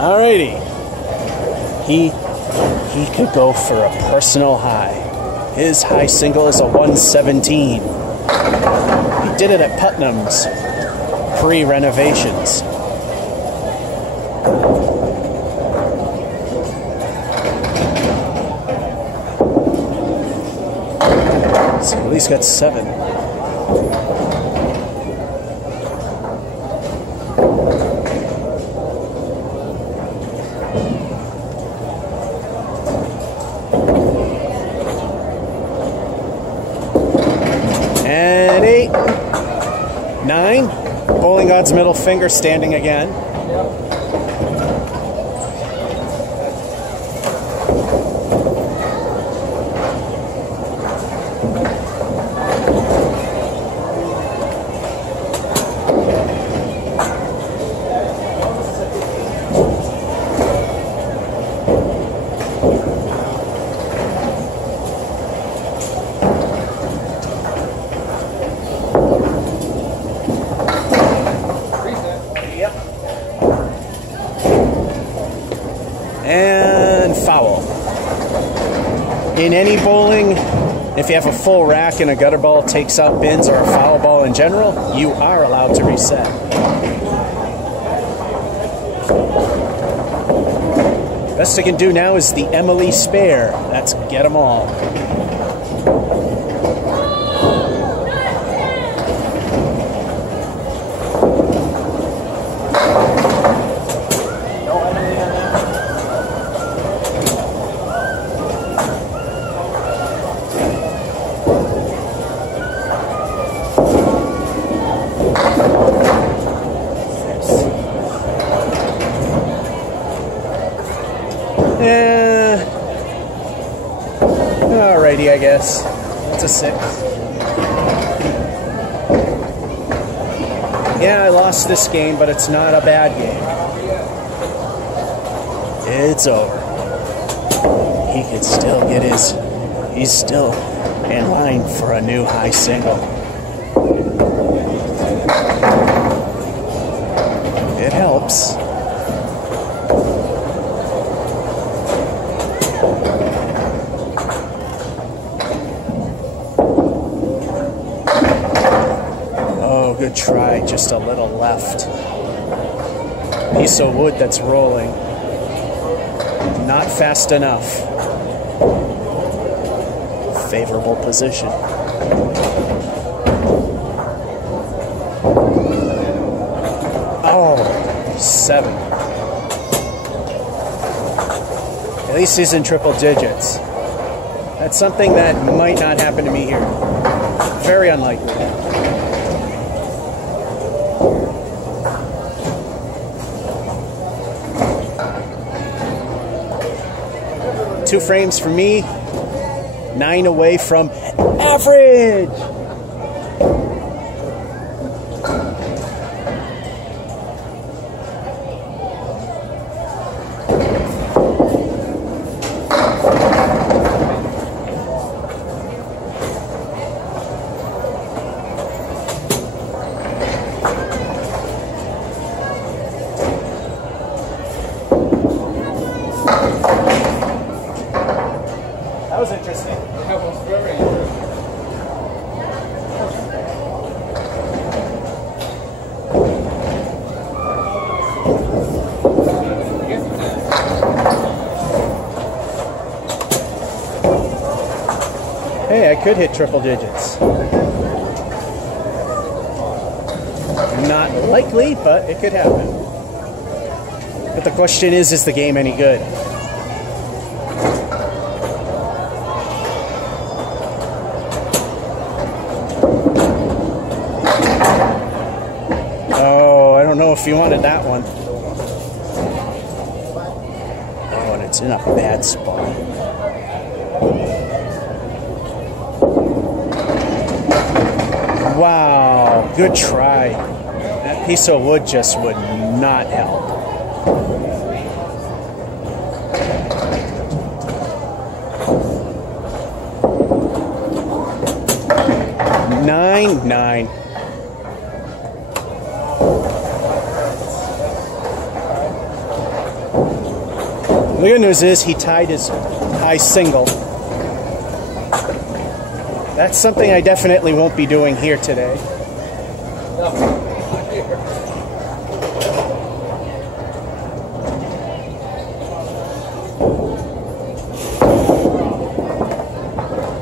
Alrighty. He could go for a personal high. His high single is a 117. He did it at Putnam's pre-renovations. So at least got 7. And 8, 9. Bowling God's middle finger standing again. And foul. In any bowling, if you have a full rack and a gutter ball takes out bins or a foul ball in general, you are allowed to reset. Best I can do now is the Emily Spare. That's get them all. Alrighty, I guess. It's a 6. Yeah, I lost this game, but it's not a bad game. It's over. He could still get his... He's still in line for a new high single. It helps. Good try, just a little left. Piece of wood that's rolling. Not fast enough. Favorable position. Oh, 7. At least he's in triple digits. That's something that might not happen to me here. Very unlikely. 2 frames for me, 9 away from average. That was interesting. That was very interesting. Hey, I could hit triple digits. Not likely, but it could happen. But the question is the game any good? Oh, I don't know if you wanted that one. Oh, and it's in a bad spot. Wow, good try. That piece of wood just would not help. Nine. The good news is he tied his high single. That's something I definitely won't be doing here today.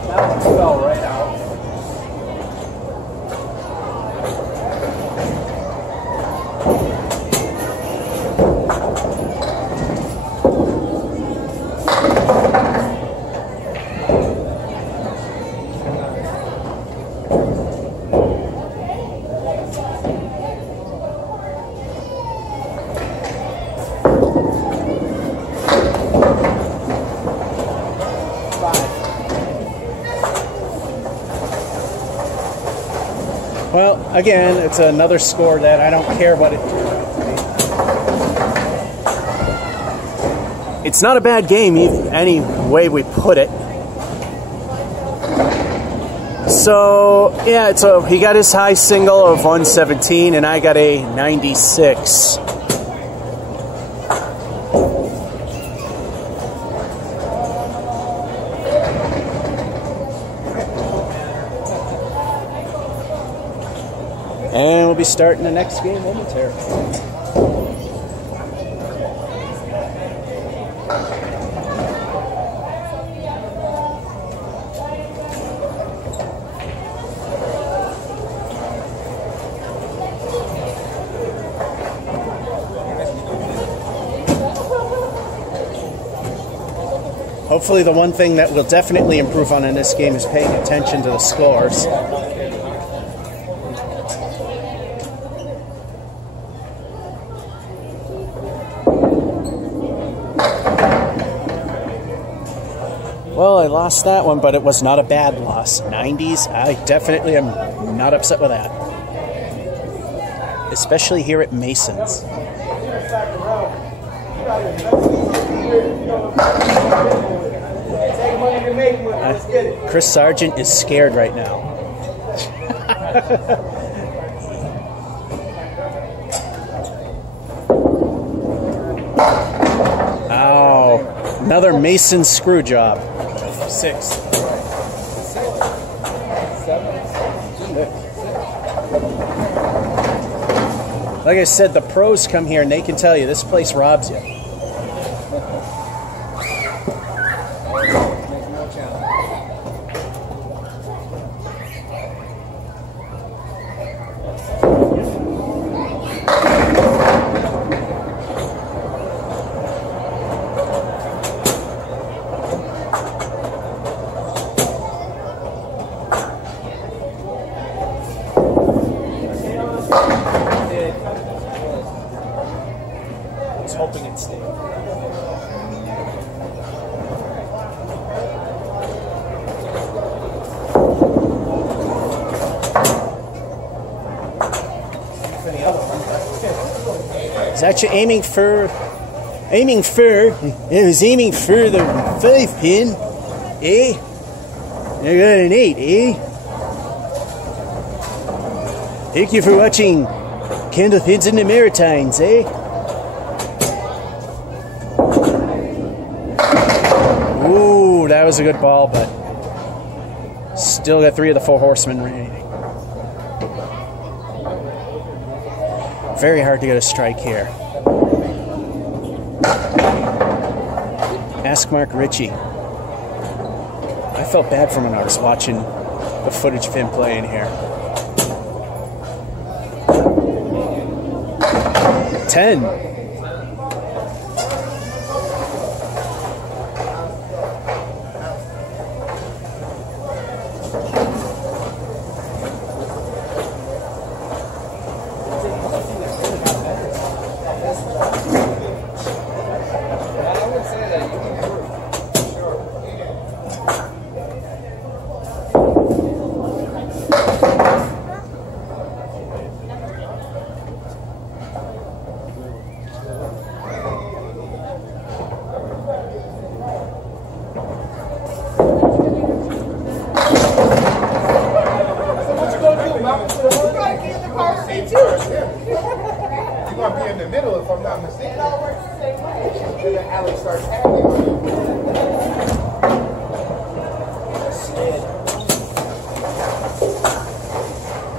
That one fell right out. Well, again, it's another score that I don't care what it. It's not a bad game, any way we put it. So yeah, he got his high single of 117, and I got a 96. And we'll be starting the next game momentarily. Hopefully the one thing that we'll definitely improve on in this game is paying attention to the scores. Well, I lost that one, but it was not a bad loss. 90s, I definitely am not upset with that. Especially here at Mason's. Chris Sargent is scared right now. Ow. Another Mason screw job. 6. Like I said, the pros come here and they can tell you this place robs you. Hoping it stayed. Is that you aiming for? It was aiming for the 5 pin, eh? I got an 8, eh? Thank you for watching Candlepins in the Maritimes, eh? Ooh, that was a good ball, but still got 3 of the 4 horsemen remaining. Very hard to get a strike here. Ask Mark Ritchie. I felt bad for him when I was watching the footage of him playing here. 10. You're going to be in the middle if I'm not mistaken. It all works the same way. And then Alex starts tagging.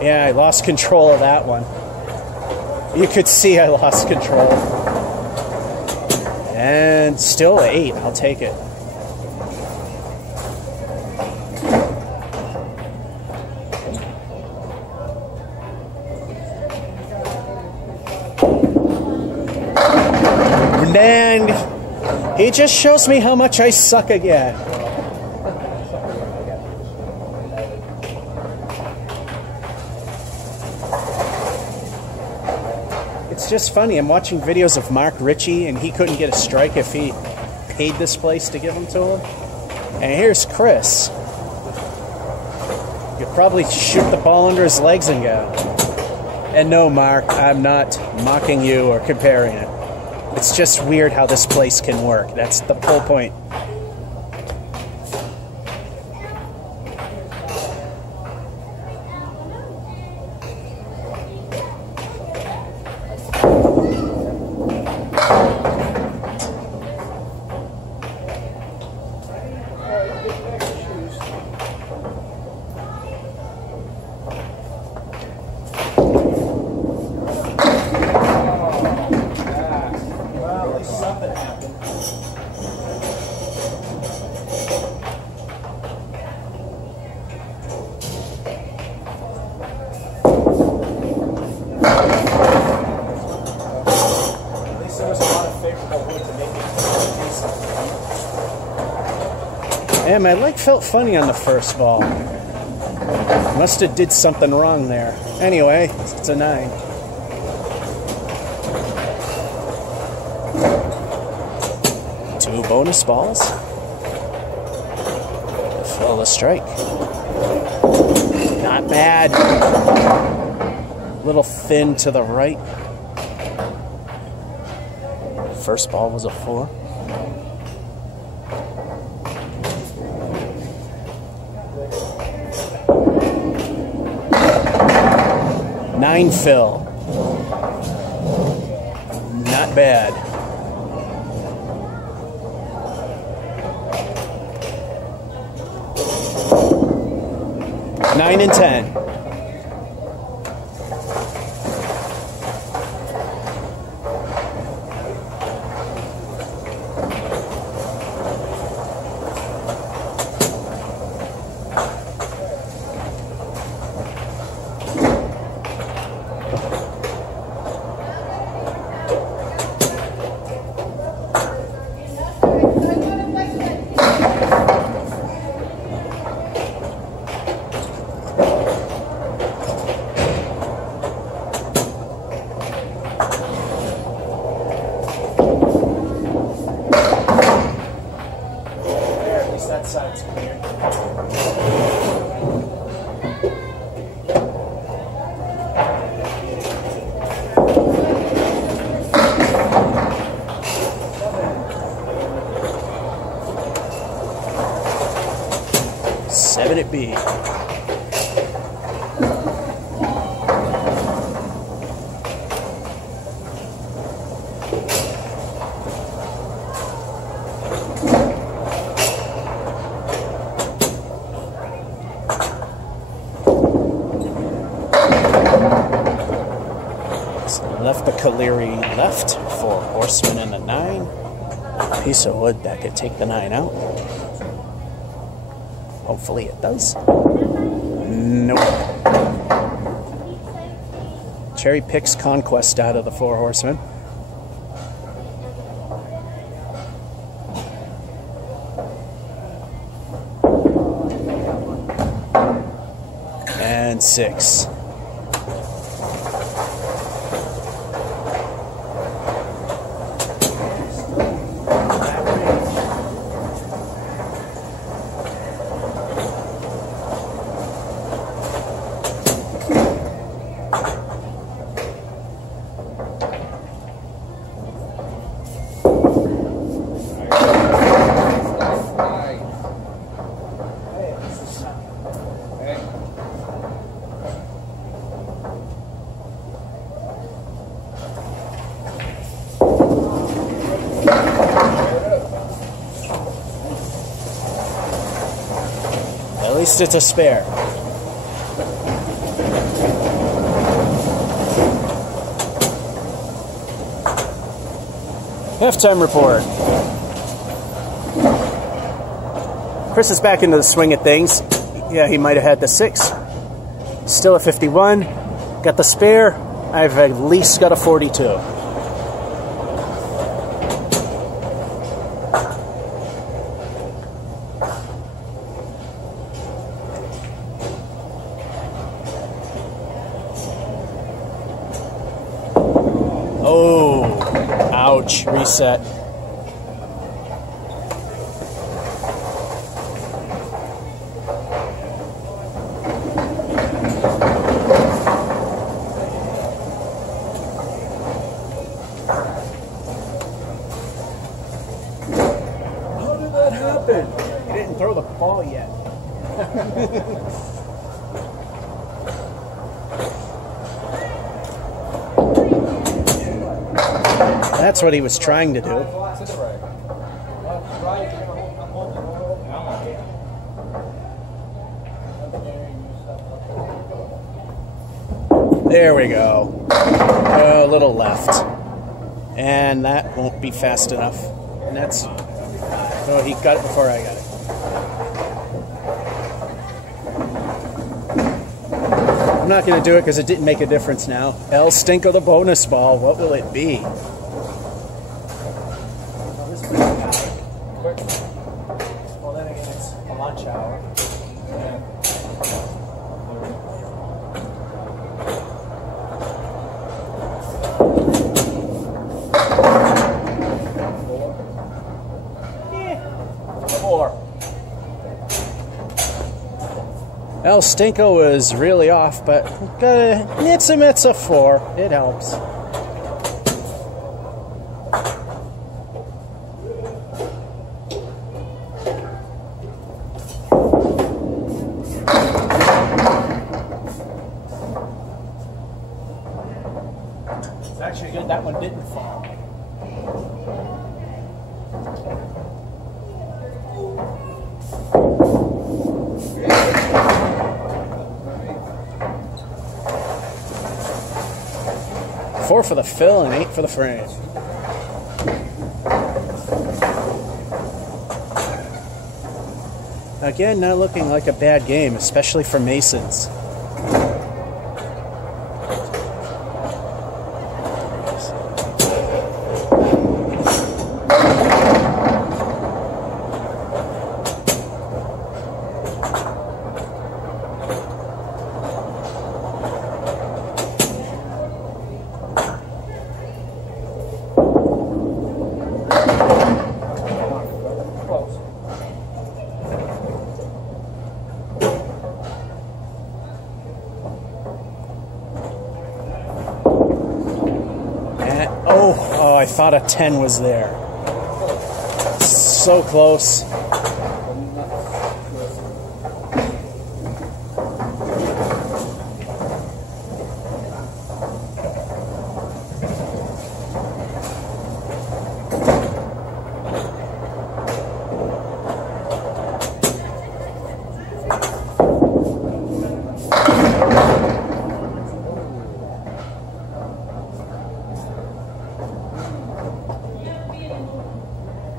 Yeah, I lost control of that one. You could see I lost control. And still 8. I'll take it. And he just shows me how much I suck again. It's just funny. I'm watching videos of Mark Ritchie, and he couldn't get a strike if he paid this place to give them to him. And here's Chris. You'd probably shoot the ball under his legs and go. And no, Mark, I'm not mocking you or comparing it. It's just weird how this place can work. That's the whole point. Yeah, my leg felt funny on the first ball. Must have did something wrong there. Anyway, it's a 9. Two bonus balls. Fill the strike. Not bad. A little thin to the right. First ball was a 4. Nine fill. Not bad. Nine and 10. That side's clear. Seven at B. Left the Caleri left for horseman and a 9. A piece of wood that could take the 9 out. Hopefully it does. Nope. Cherry picks Conquest out of the 4 horsemen. And 6. At least it's a spare. Halftime report. Chris is back into the swing of things. Yeah, he might have had the 6. Still at 51. Got the spare. I've at least got a 42. Oh, ouch, reset. How did that happen? He didn't throw the ball yet. That's what he was trying to do. There we go. A little left. And that won't be fast enough. And that's... Oh, he got it before I got it. I'm not going to do it because it didn't make a difference now. El Stinko the bonus ball. What will it be? Well, then again, it's a lunch hour. El Stinko was really off, but it's a 4. It helps. It's actually good that one didn't fall. Four for the fill and 8 for the frame. Again, not looking like a bad game, especially for Masons. Oh, I thought a 10 was there. So close.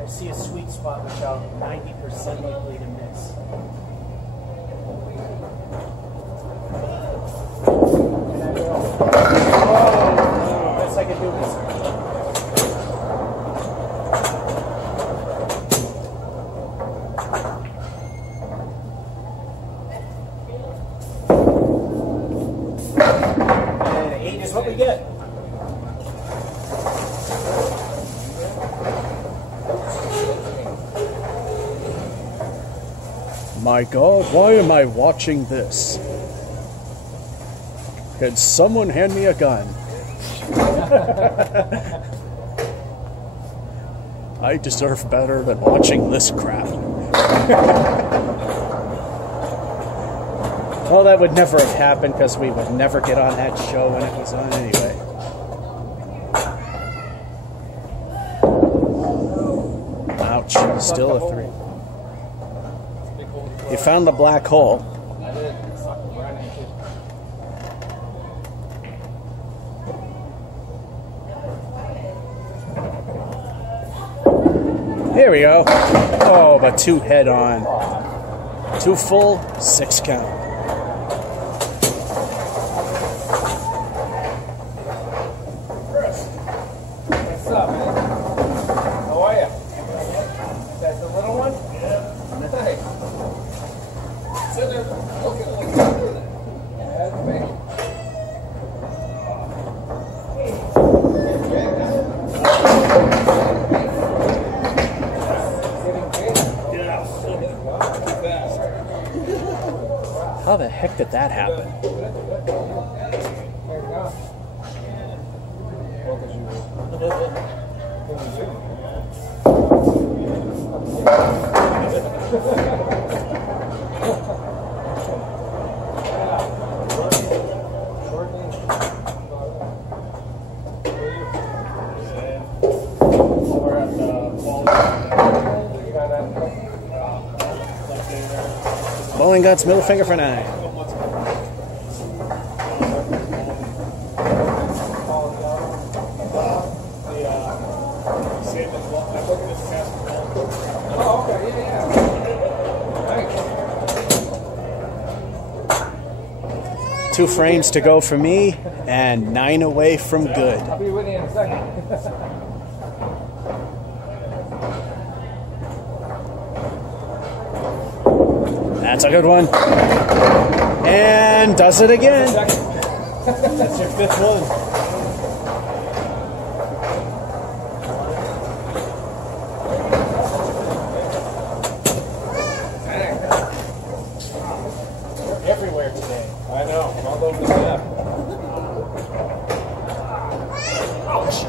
See a sweet spot which I'm 90% likely to miss. Oh, best I can do is. And 8 is what we get. My God, why am I watching this? Can someone hand me a gun? I deserve better than watching this crap. Well, that would never have happened because we would never get on that show when it was on anyway. Ouch, still a 3. You found the black hole. I did. Here we go. Oh, but 2 head on. 2 full, 6 count. What's up, man? How are you? Is that the little one? Yeah. Nice. Sit there. Look at that. That's big. How the heck did that happen? Bowling Guts, middle finger for 9. Oh, okay, yeah. Nice. 2 frames to go for me, and 9 away from good. I'll be with you in a second. That's a good one. And does it again. That's your 5th one. You're everywhere today. I know. I'm all over the map. Ouch.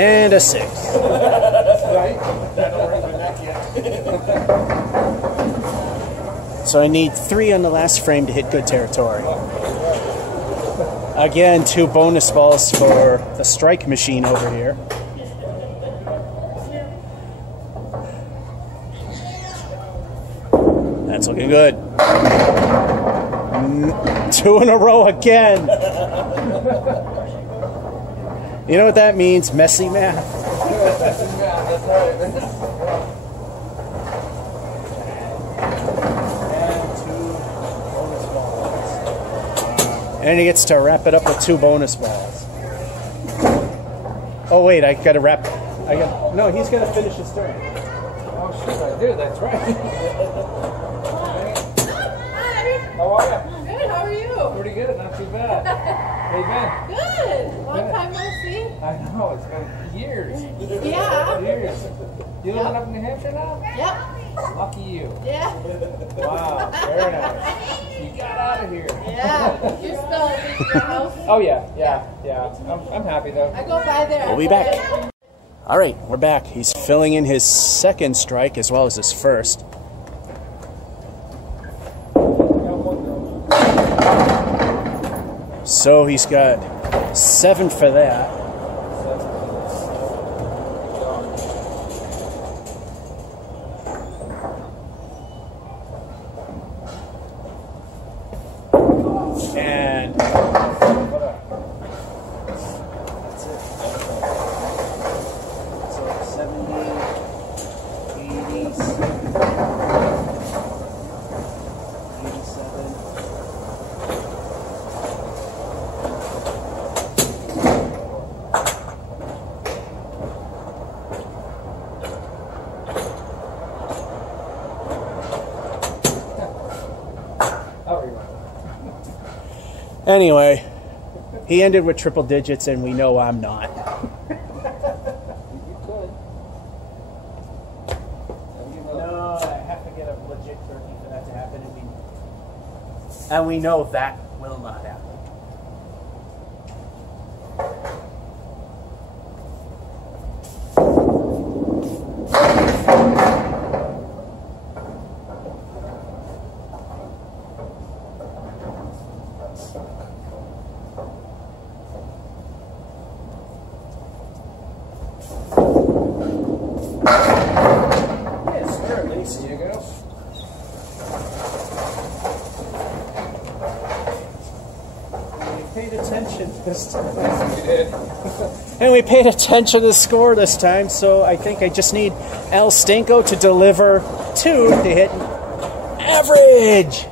And a 6. So I need 3 on the last frame to hit good territory. Again, 2 bonus balls for the strike machine over here. That's looking good. 2 in a row again. You know what that means? Messy math. That's right. And he gets to wrap it up with 2 bonus balls. Oh wait, I gotta wrap. No, he's gonna finish his turn. Oh shit, I do. That's right. Hi. How are you? Good. How are you? Pretty good. Not too bad. How you been? Good. Long time no see. I know. It's been years. Yeah. Years. You living up in New Hampshire now? Yep. Lucky you. Yeah. Wow. Very nice. You got out of here. Yeah. You're still in your house. Oh yeah. I'm happy though. I go by there. We'll be back. All right, we're back. He's filling in his 2nd strike as well as his 1st. So he's got 7 for that. And so 70, 80, 87. Anyway, he ended with triple digits, and we know I'm not. No, I have to get a legit turkey for that to happen, and we know that will not happen. this time. You did. And we paid attention to the score this time, so I think I just need El Stinko to deliver 2 to hit average.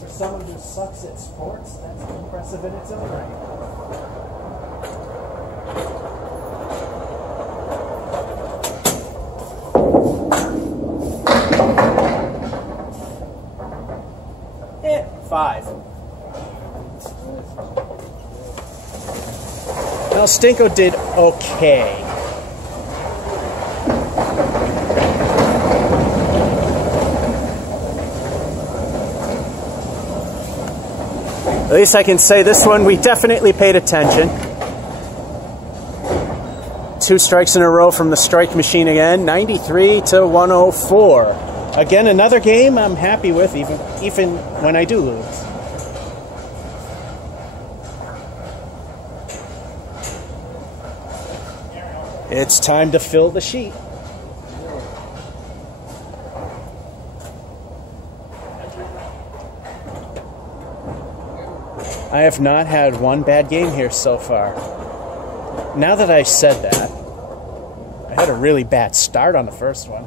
For someone who sucks at sports, that's impressive in its own right. Eh, 5. Now Stinko did okay. At least I can say this one we definitely paid attention. 2 strikes in a row from the strike machine again, 93 to 104. Again, another game I'm happy with, even when I do lose. It's time to fill the sheet. I have not had one bad game here so far. Now that I've said that, I had a really bad start on the first one.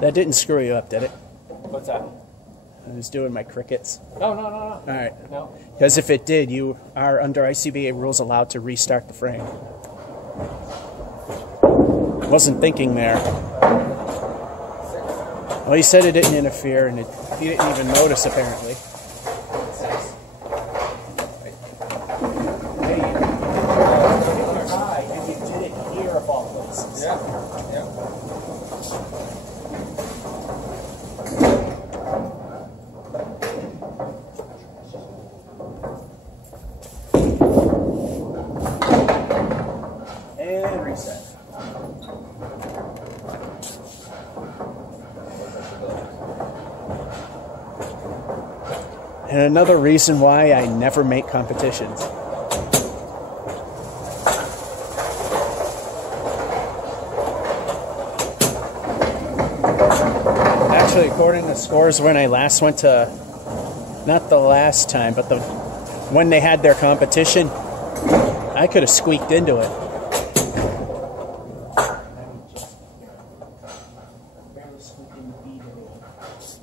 That didn't screw you up, did it? What's that? I was doing my crickets. No. All right. No. Because if it did, you are under ICBA rules allowed to restart the frame. Wasn't thinking there. Well, you said it didn't interfere, and you didn't even notice apparently. Hey, you hit your eye, and you did it here of all places. Yeah. And reset. And another reason why I never make competitions. Actually, according to scores, when I last went to, not the last time, but when they had their competition, I could have squeaked into it.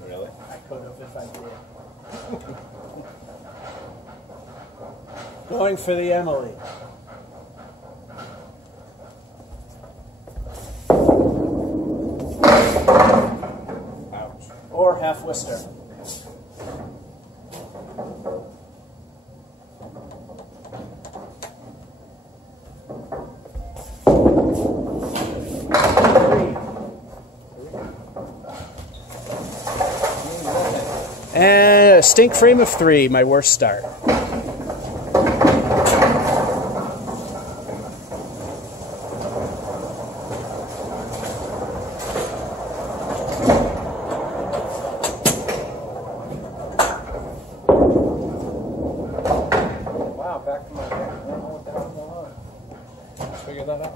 Really? I could have if I did. Going for the Emily. Ouch. Or half Worcester. And a stink frame of 3, my worst start. Wow, back to my head. I don't know what the hell's going on. Let's figure that out.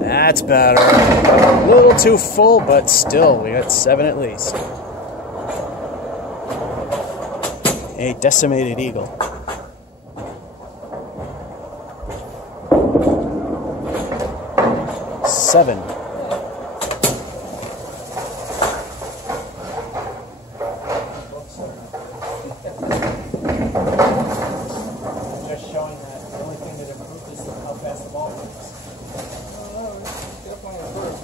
That's better. A little too full, but still, we got 7 at least. A decimated eagle. Seven. Just showing that the only thing that improved is how fast the ball moves. Get up on the first.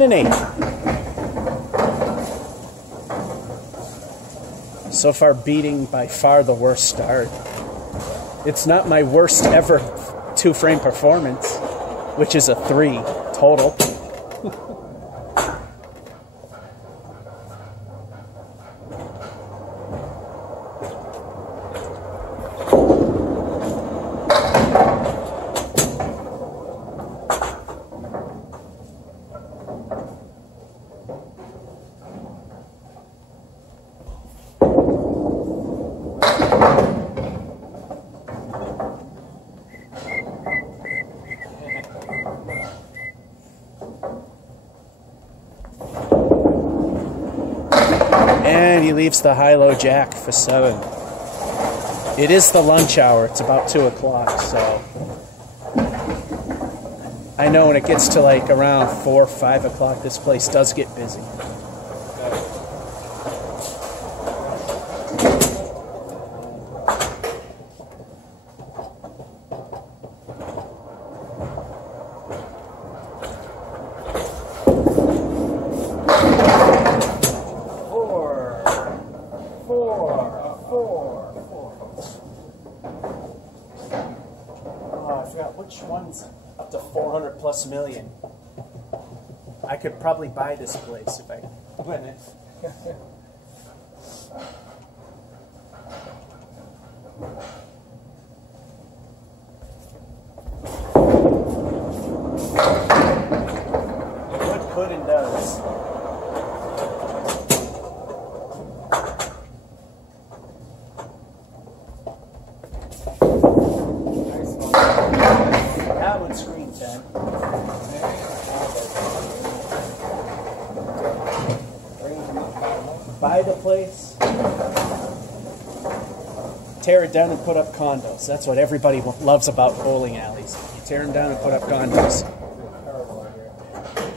and an 8. So far, beating by far the worst start. It's not my worst ever 2-frame performance, which is a 3 total. And he leaves the high-low jack for 7. It is the lunch hour. It's about 2 o'clock, so I know when it gets to like around 4 or 5 o'clock, this place does get busy. Which one's up to 400 plus million? I could probably buy this place if I win it. What could and does. That one's screen 10. Buy the place, tear it down and put up condos. That's what everybody loves about bowling alleys. You tear them down and put up condos.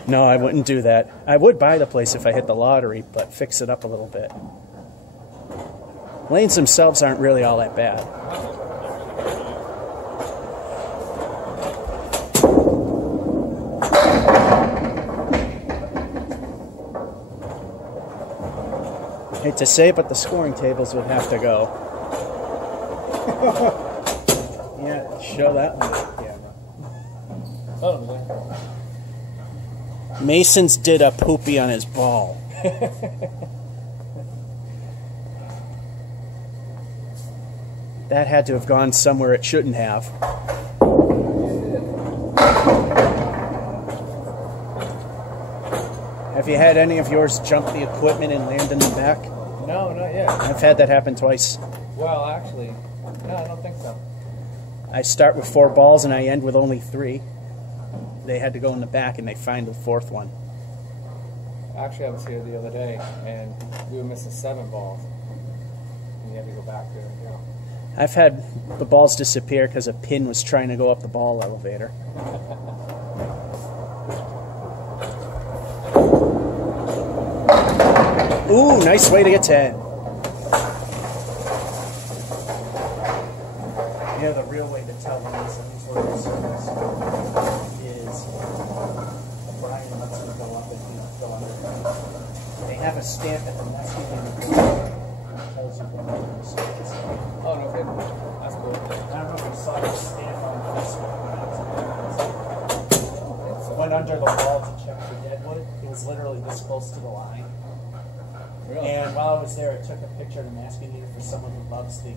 No, I wouldn't do that. I would buy the place if I hit the lottery, but fix it up a little bit. Lanes themselves aren't really all that bad. Hate to say it, but the scoring tables would have to go. Yeah, show that one on the camera. Mason's did a poopy on his ball. That had to have gone somewhere it shouldn't have. Have you had any of yours jump the equipment and land in the back? No, not yet. I've had that happen twice. Well, actually, no, I don't think so. I start with 4 balls and I end with only 3. They had to go in the back and they find the 4th one. Actually, I was here the other day and we were missing 7 balls. And you had to go back there. You know. I've had the balls disappear because a pin was trying to go up the ball elevator. Ooh, nice way to get 10. Yeah, the real way to tell when something's worth service is Brian lets me go up and go under. They have a stamp at the nesting and it tells you when the service. Oh, no kidding. That's cool. I don't know if you saw the stamp on Facebook when I was in Went under the wall to check for deadwood. It was literally this close to the line. Really? And while I was there, I took a picture of the masking unit for someone who loves the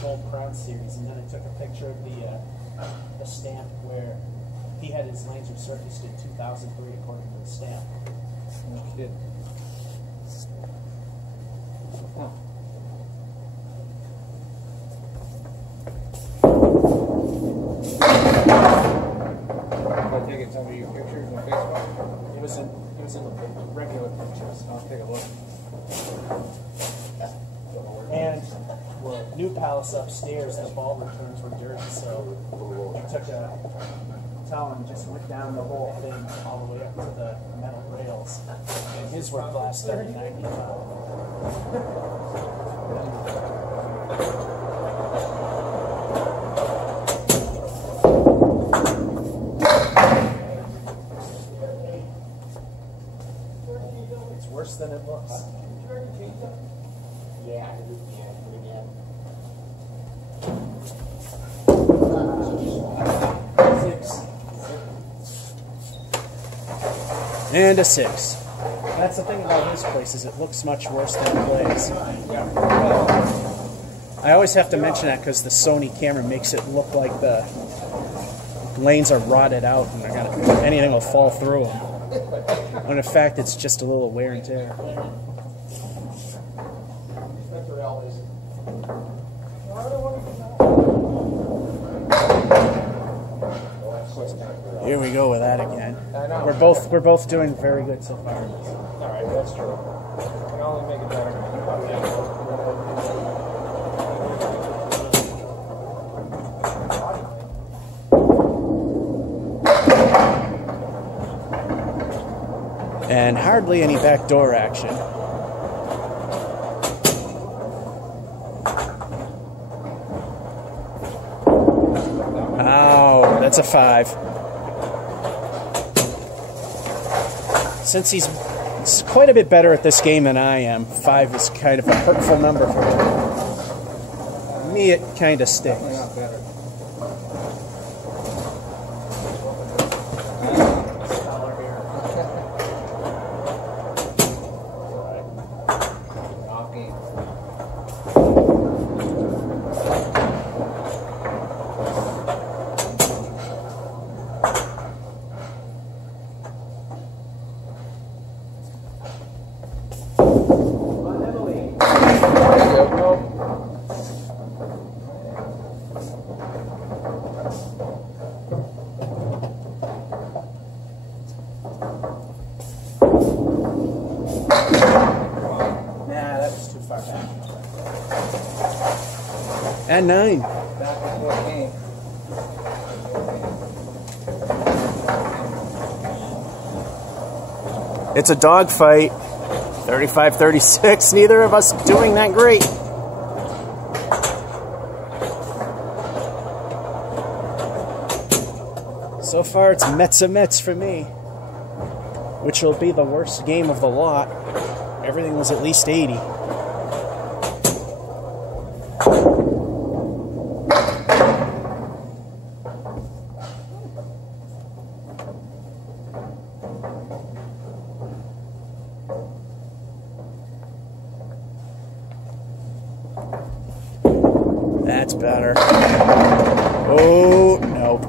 Gold Crown series, and then I took a picture of the stamp where he had his lanes resurfaced in 2003 according to the stamp. No kidding. Huh. Did I take some of your pictures on Facebook? It was in the regular pictures. I'll take a look. And the new palace upstairs, the ball returns were dirty, so I took a towel and just went down the whole thing all the way up to the metal rails. And his were glass 3095. than it looks. Yeah, again. And a 6. That's the thing about this place, is it looks much worse than it plays. I always have to mention that because the Sony camera makes it look like the lanes are rotted out and anything will fall through them. When in fact, it's just a little wear and tear. Here we go with that again. We're both doing very good so far. Alright, that's true. Can only make it better. And hardly any backdoor action. Ow, that's a 5. Since he's quite a bit better at this game than I am, 5 is kind of a hurtful number for him. Me, it kind of stinks. And 9. Back and forth game. It's a dogfight. 35-36. Neither of us doing that great. So far, it's Mets for me, which will be the worst game of the lot. Everything was at least 80. That's better. Oh, nope.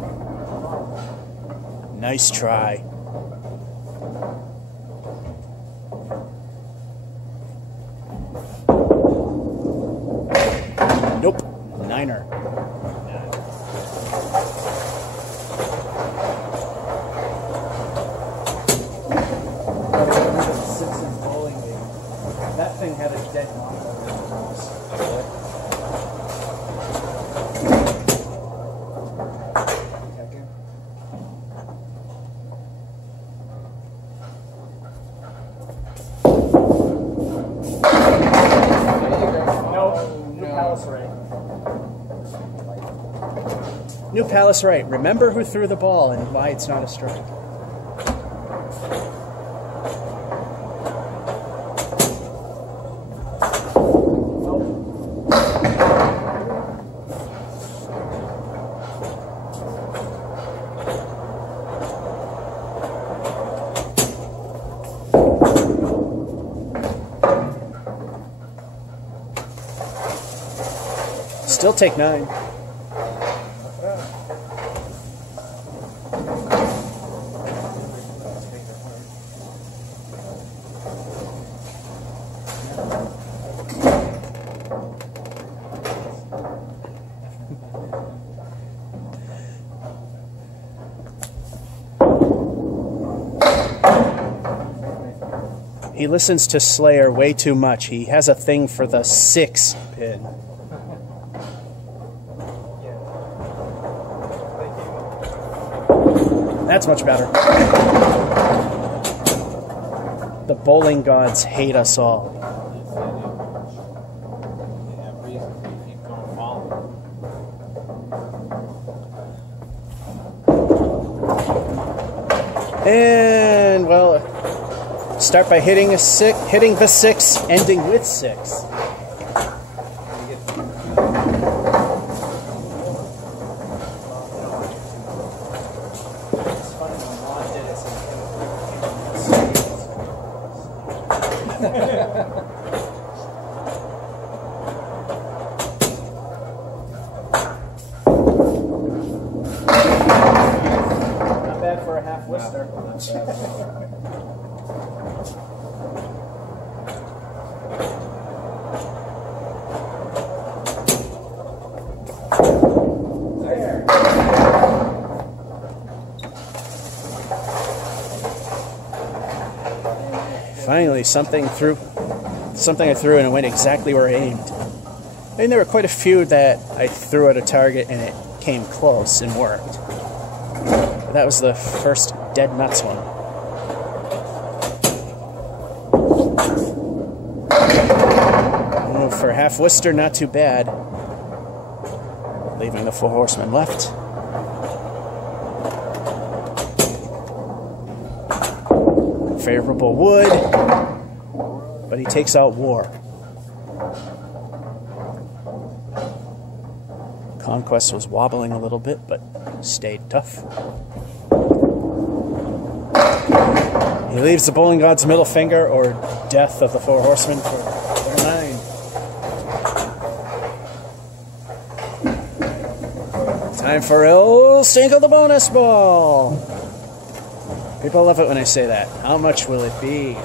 Nice try. Nope. Niner. That thing had a dead mom. New Palace right. Remember who threw the ball and why it's not a strike. Still take 9. He listens to Slayer way too much. He has a thing for the 6 pin. That's much better. The bowling gods hate us all. Start by hitting the 6, ending with 6. Not bad for a half Worcester. Finally, something I threw and it went exactly where I aimed. I mean, there were quite a few that I threw at a target and it came close and worked. But that was the first dead nuts one. Oh, for half Worcester, not too bad. Leaving the 4 horsemen left. Favorable wood, but he takes out war. Conquest was wobbling a little bit, but stayed tough. He leaves the bowling god's middle finger, or death of the 4 horsemen, for their 9. Time for Il Stinko the bonus ball. People love it when I say that. How much will it be?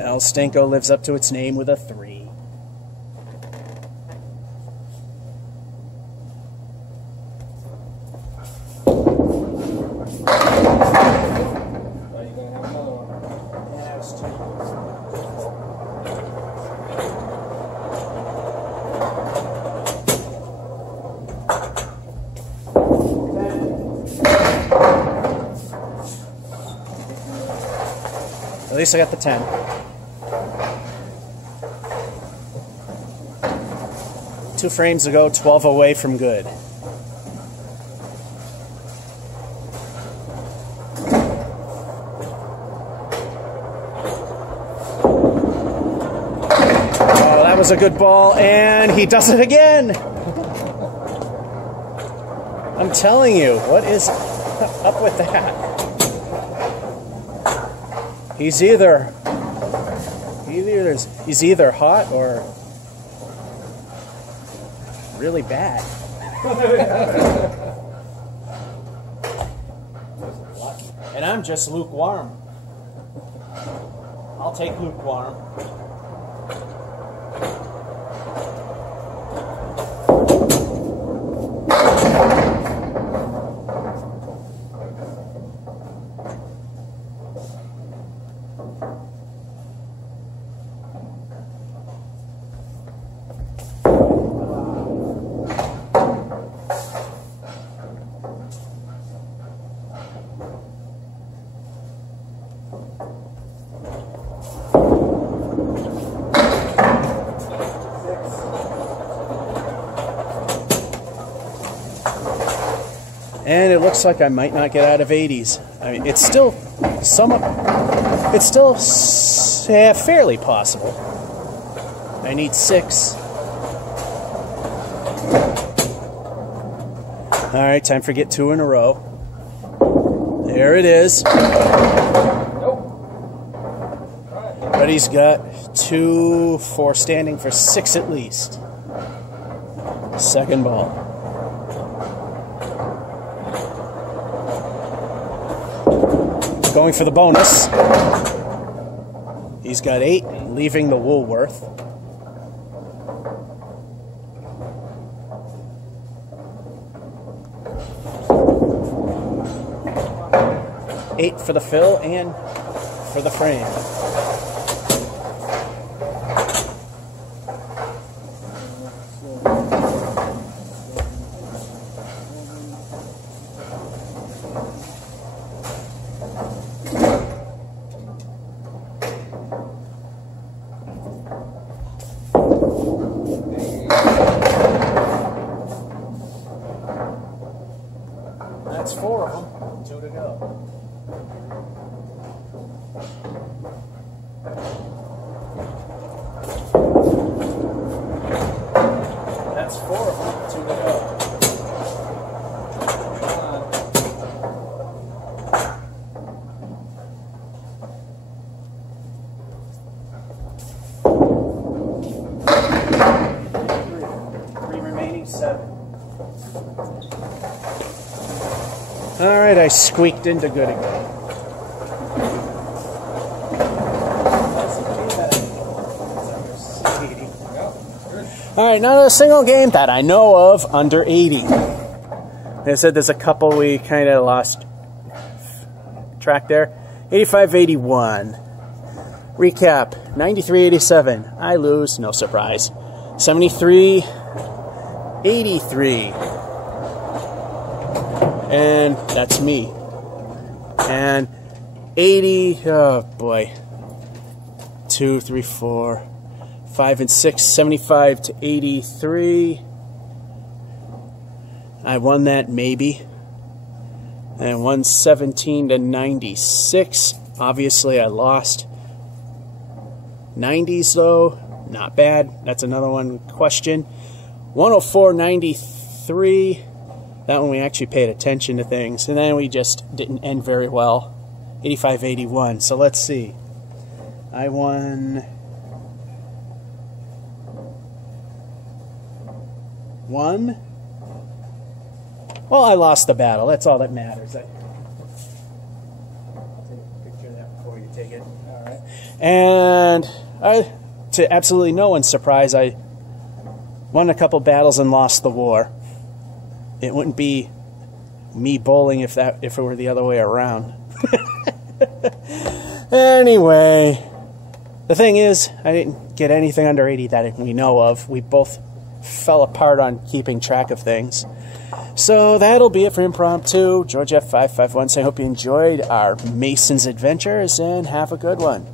Il Stinko lives up to its name with a 3. At least I got the 10. Two frames ago, 12 away from good. Oh, that was a good ball, and he does it again! I'm telling you, what is up with that? He's either hot or really bad. And I'm just lukewarm. I'll take lukewarm. And it looks like I might not get out of 80s. I mean, it's still fairly possible. I need 6. All right, time for get 2 in a row. There it is. But he's got 2 for standing for 6 at least. Second ball. Going for the bonus. He's got 8, leaving the Woolworth. Eight for the fill and for the frame. All right, I squeaked into good again. All right, not a single game that I know of under 80. Like I said, there's a couple we kind of lost track there. 85-81. Recap, 93-87. I lose, no surprise. 73-83. And that's me. And 80, oh boy. 2, 3, 4, 5, and 6, 75-83. I won that maybe. And 117-96. Obviously I lost. 90s though, not bad. That's another one question. 104-93. That one we actually paid attention to things. And then we just didn't end very well. 85-81. So let's see. I won one. Well, I lost the battle. That's all that matters. I'll take a picture of that before you take it. All right. And to absolutely no one's surprise, I won a couple battles and lost the war. It wouldn't be me bowling if it were the other way around. Anyway, the thing is, I didn't get anything under 80 that we know of. We both fell apart on keeping track of things. So that'll be it for Impromptu. George F551 saying, I hope you enjoyed our Mason's adventures and have a good one.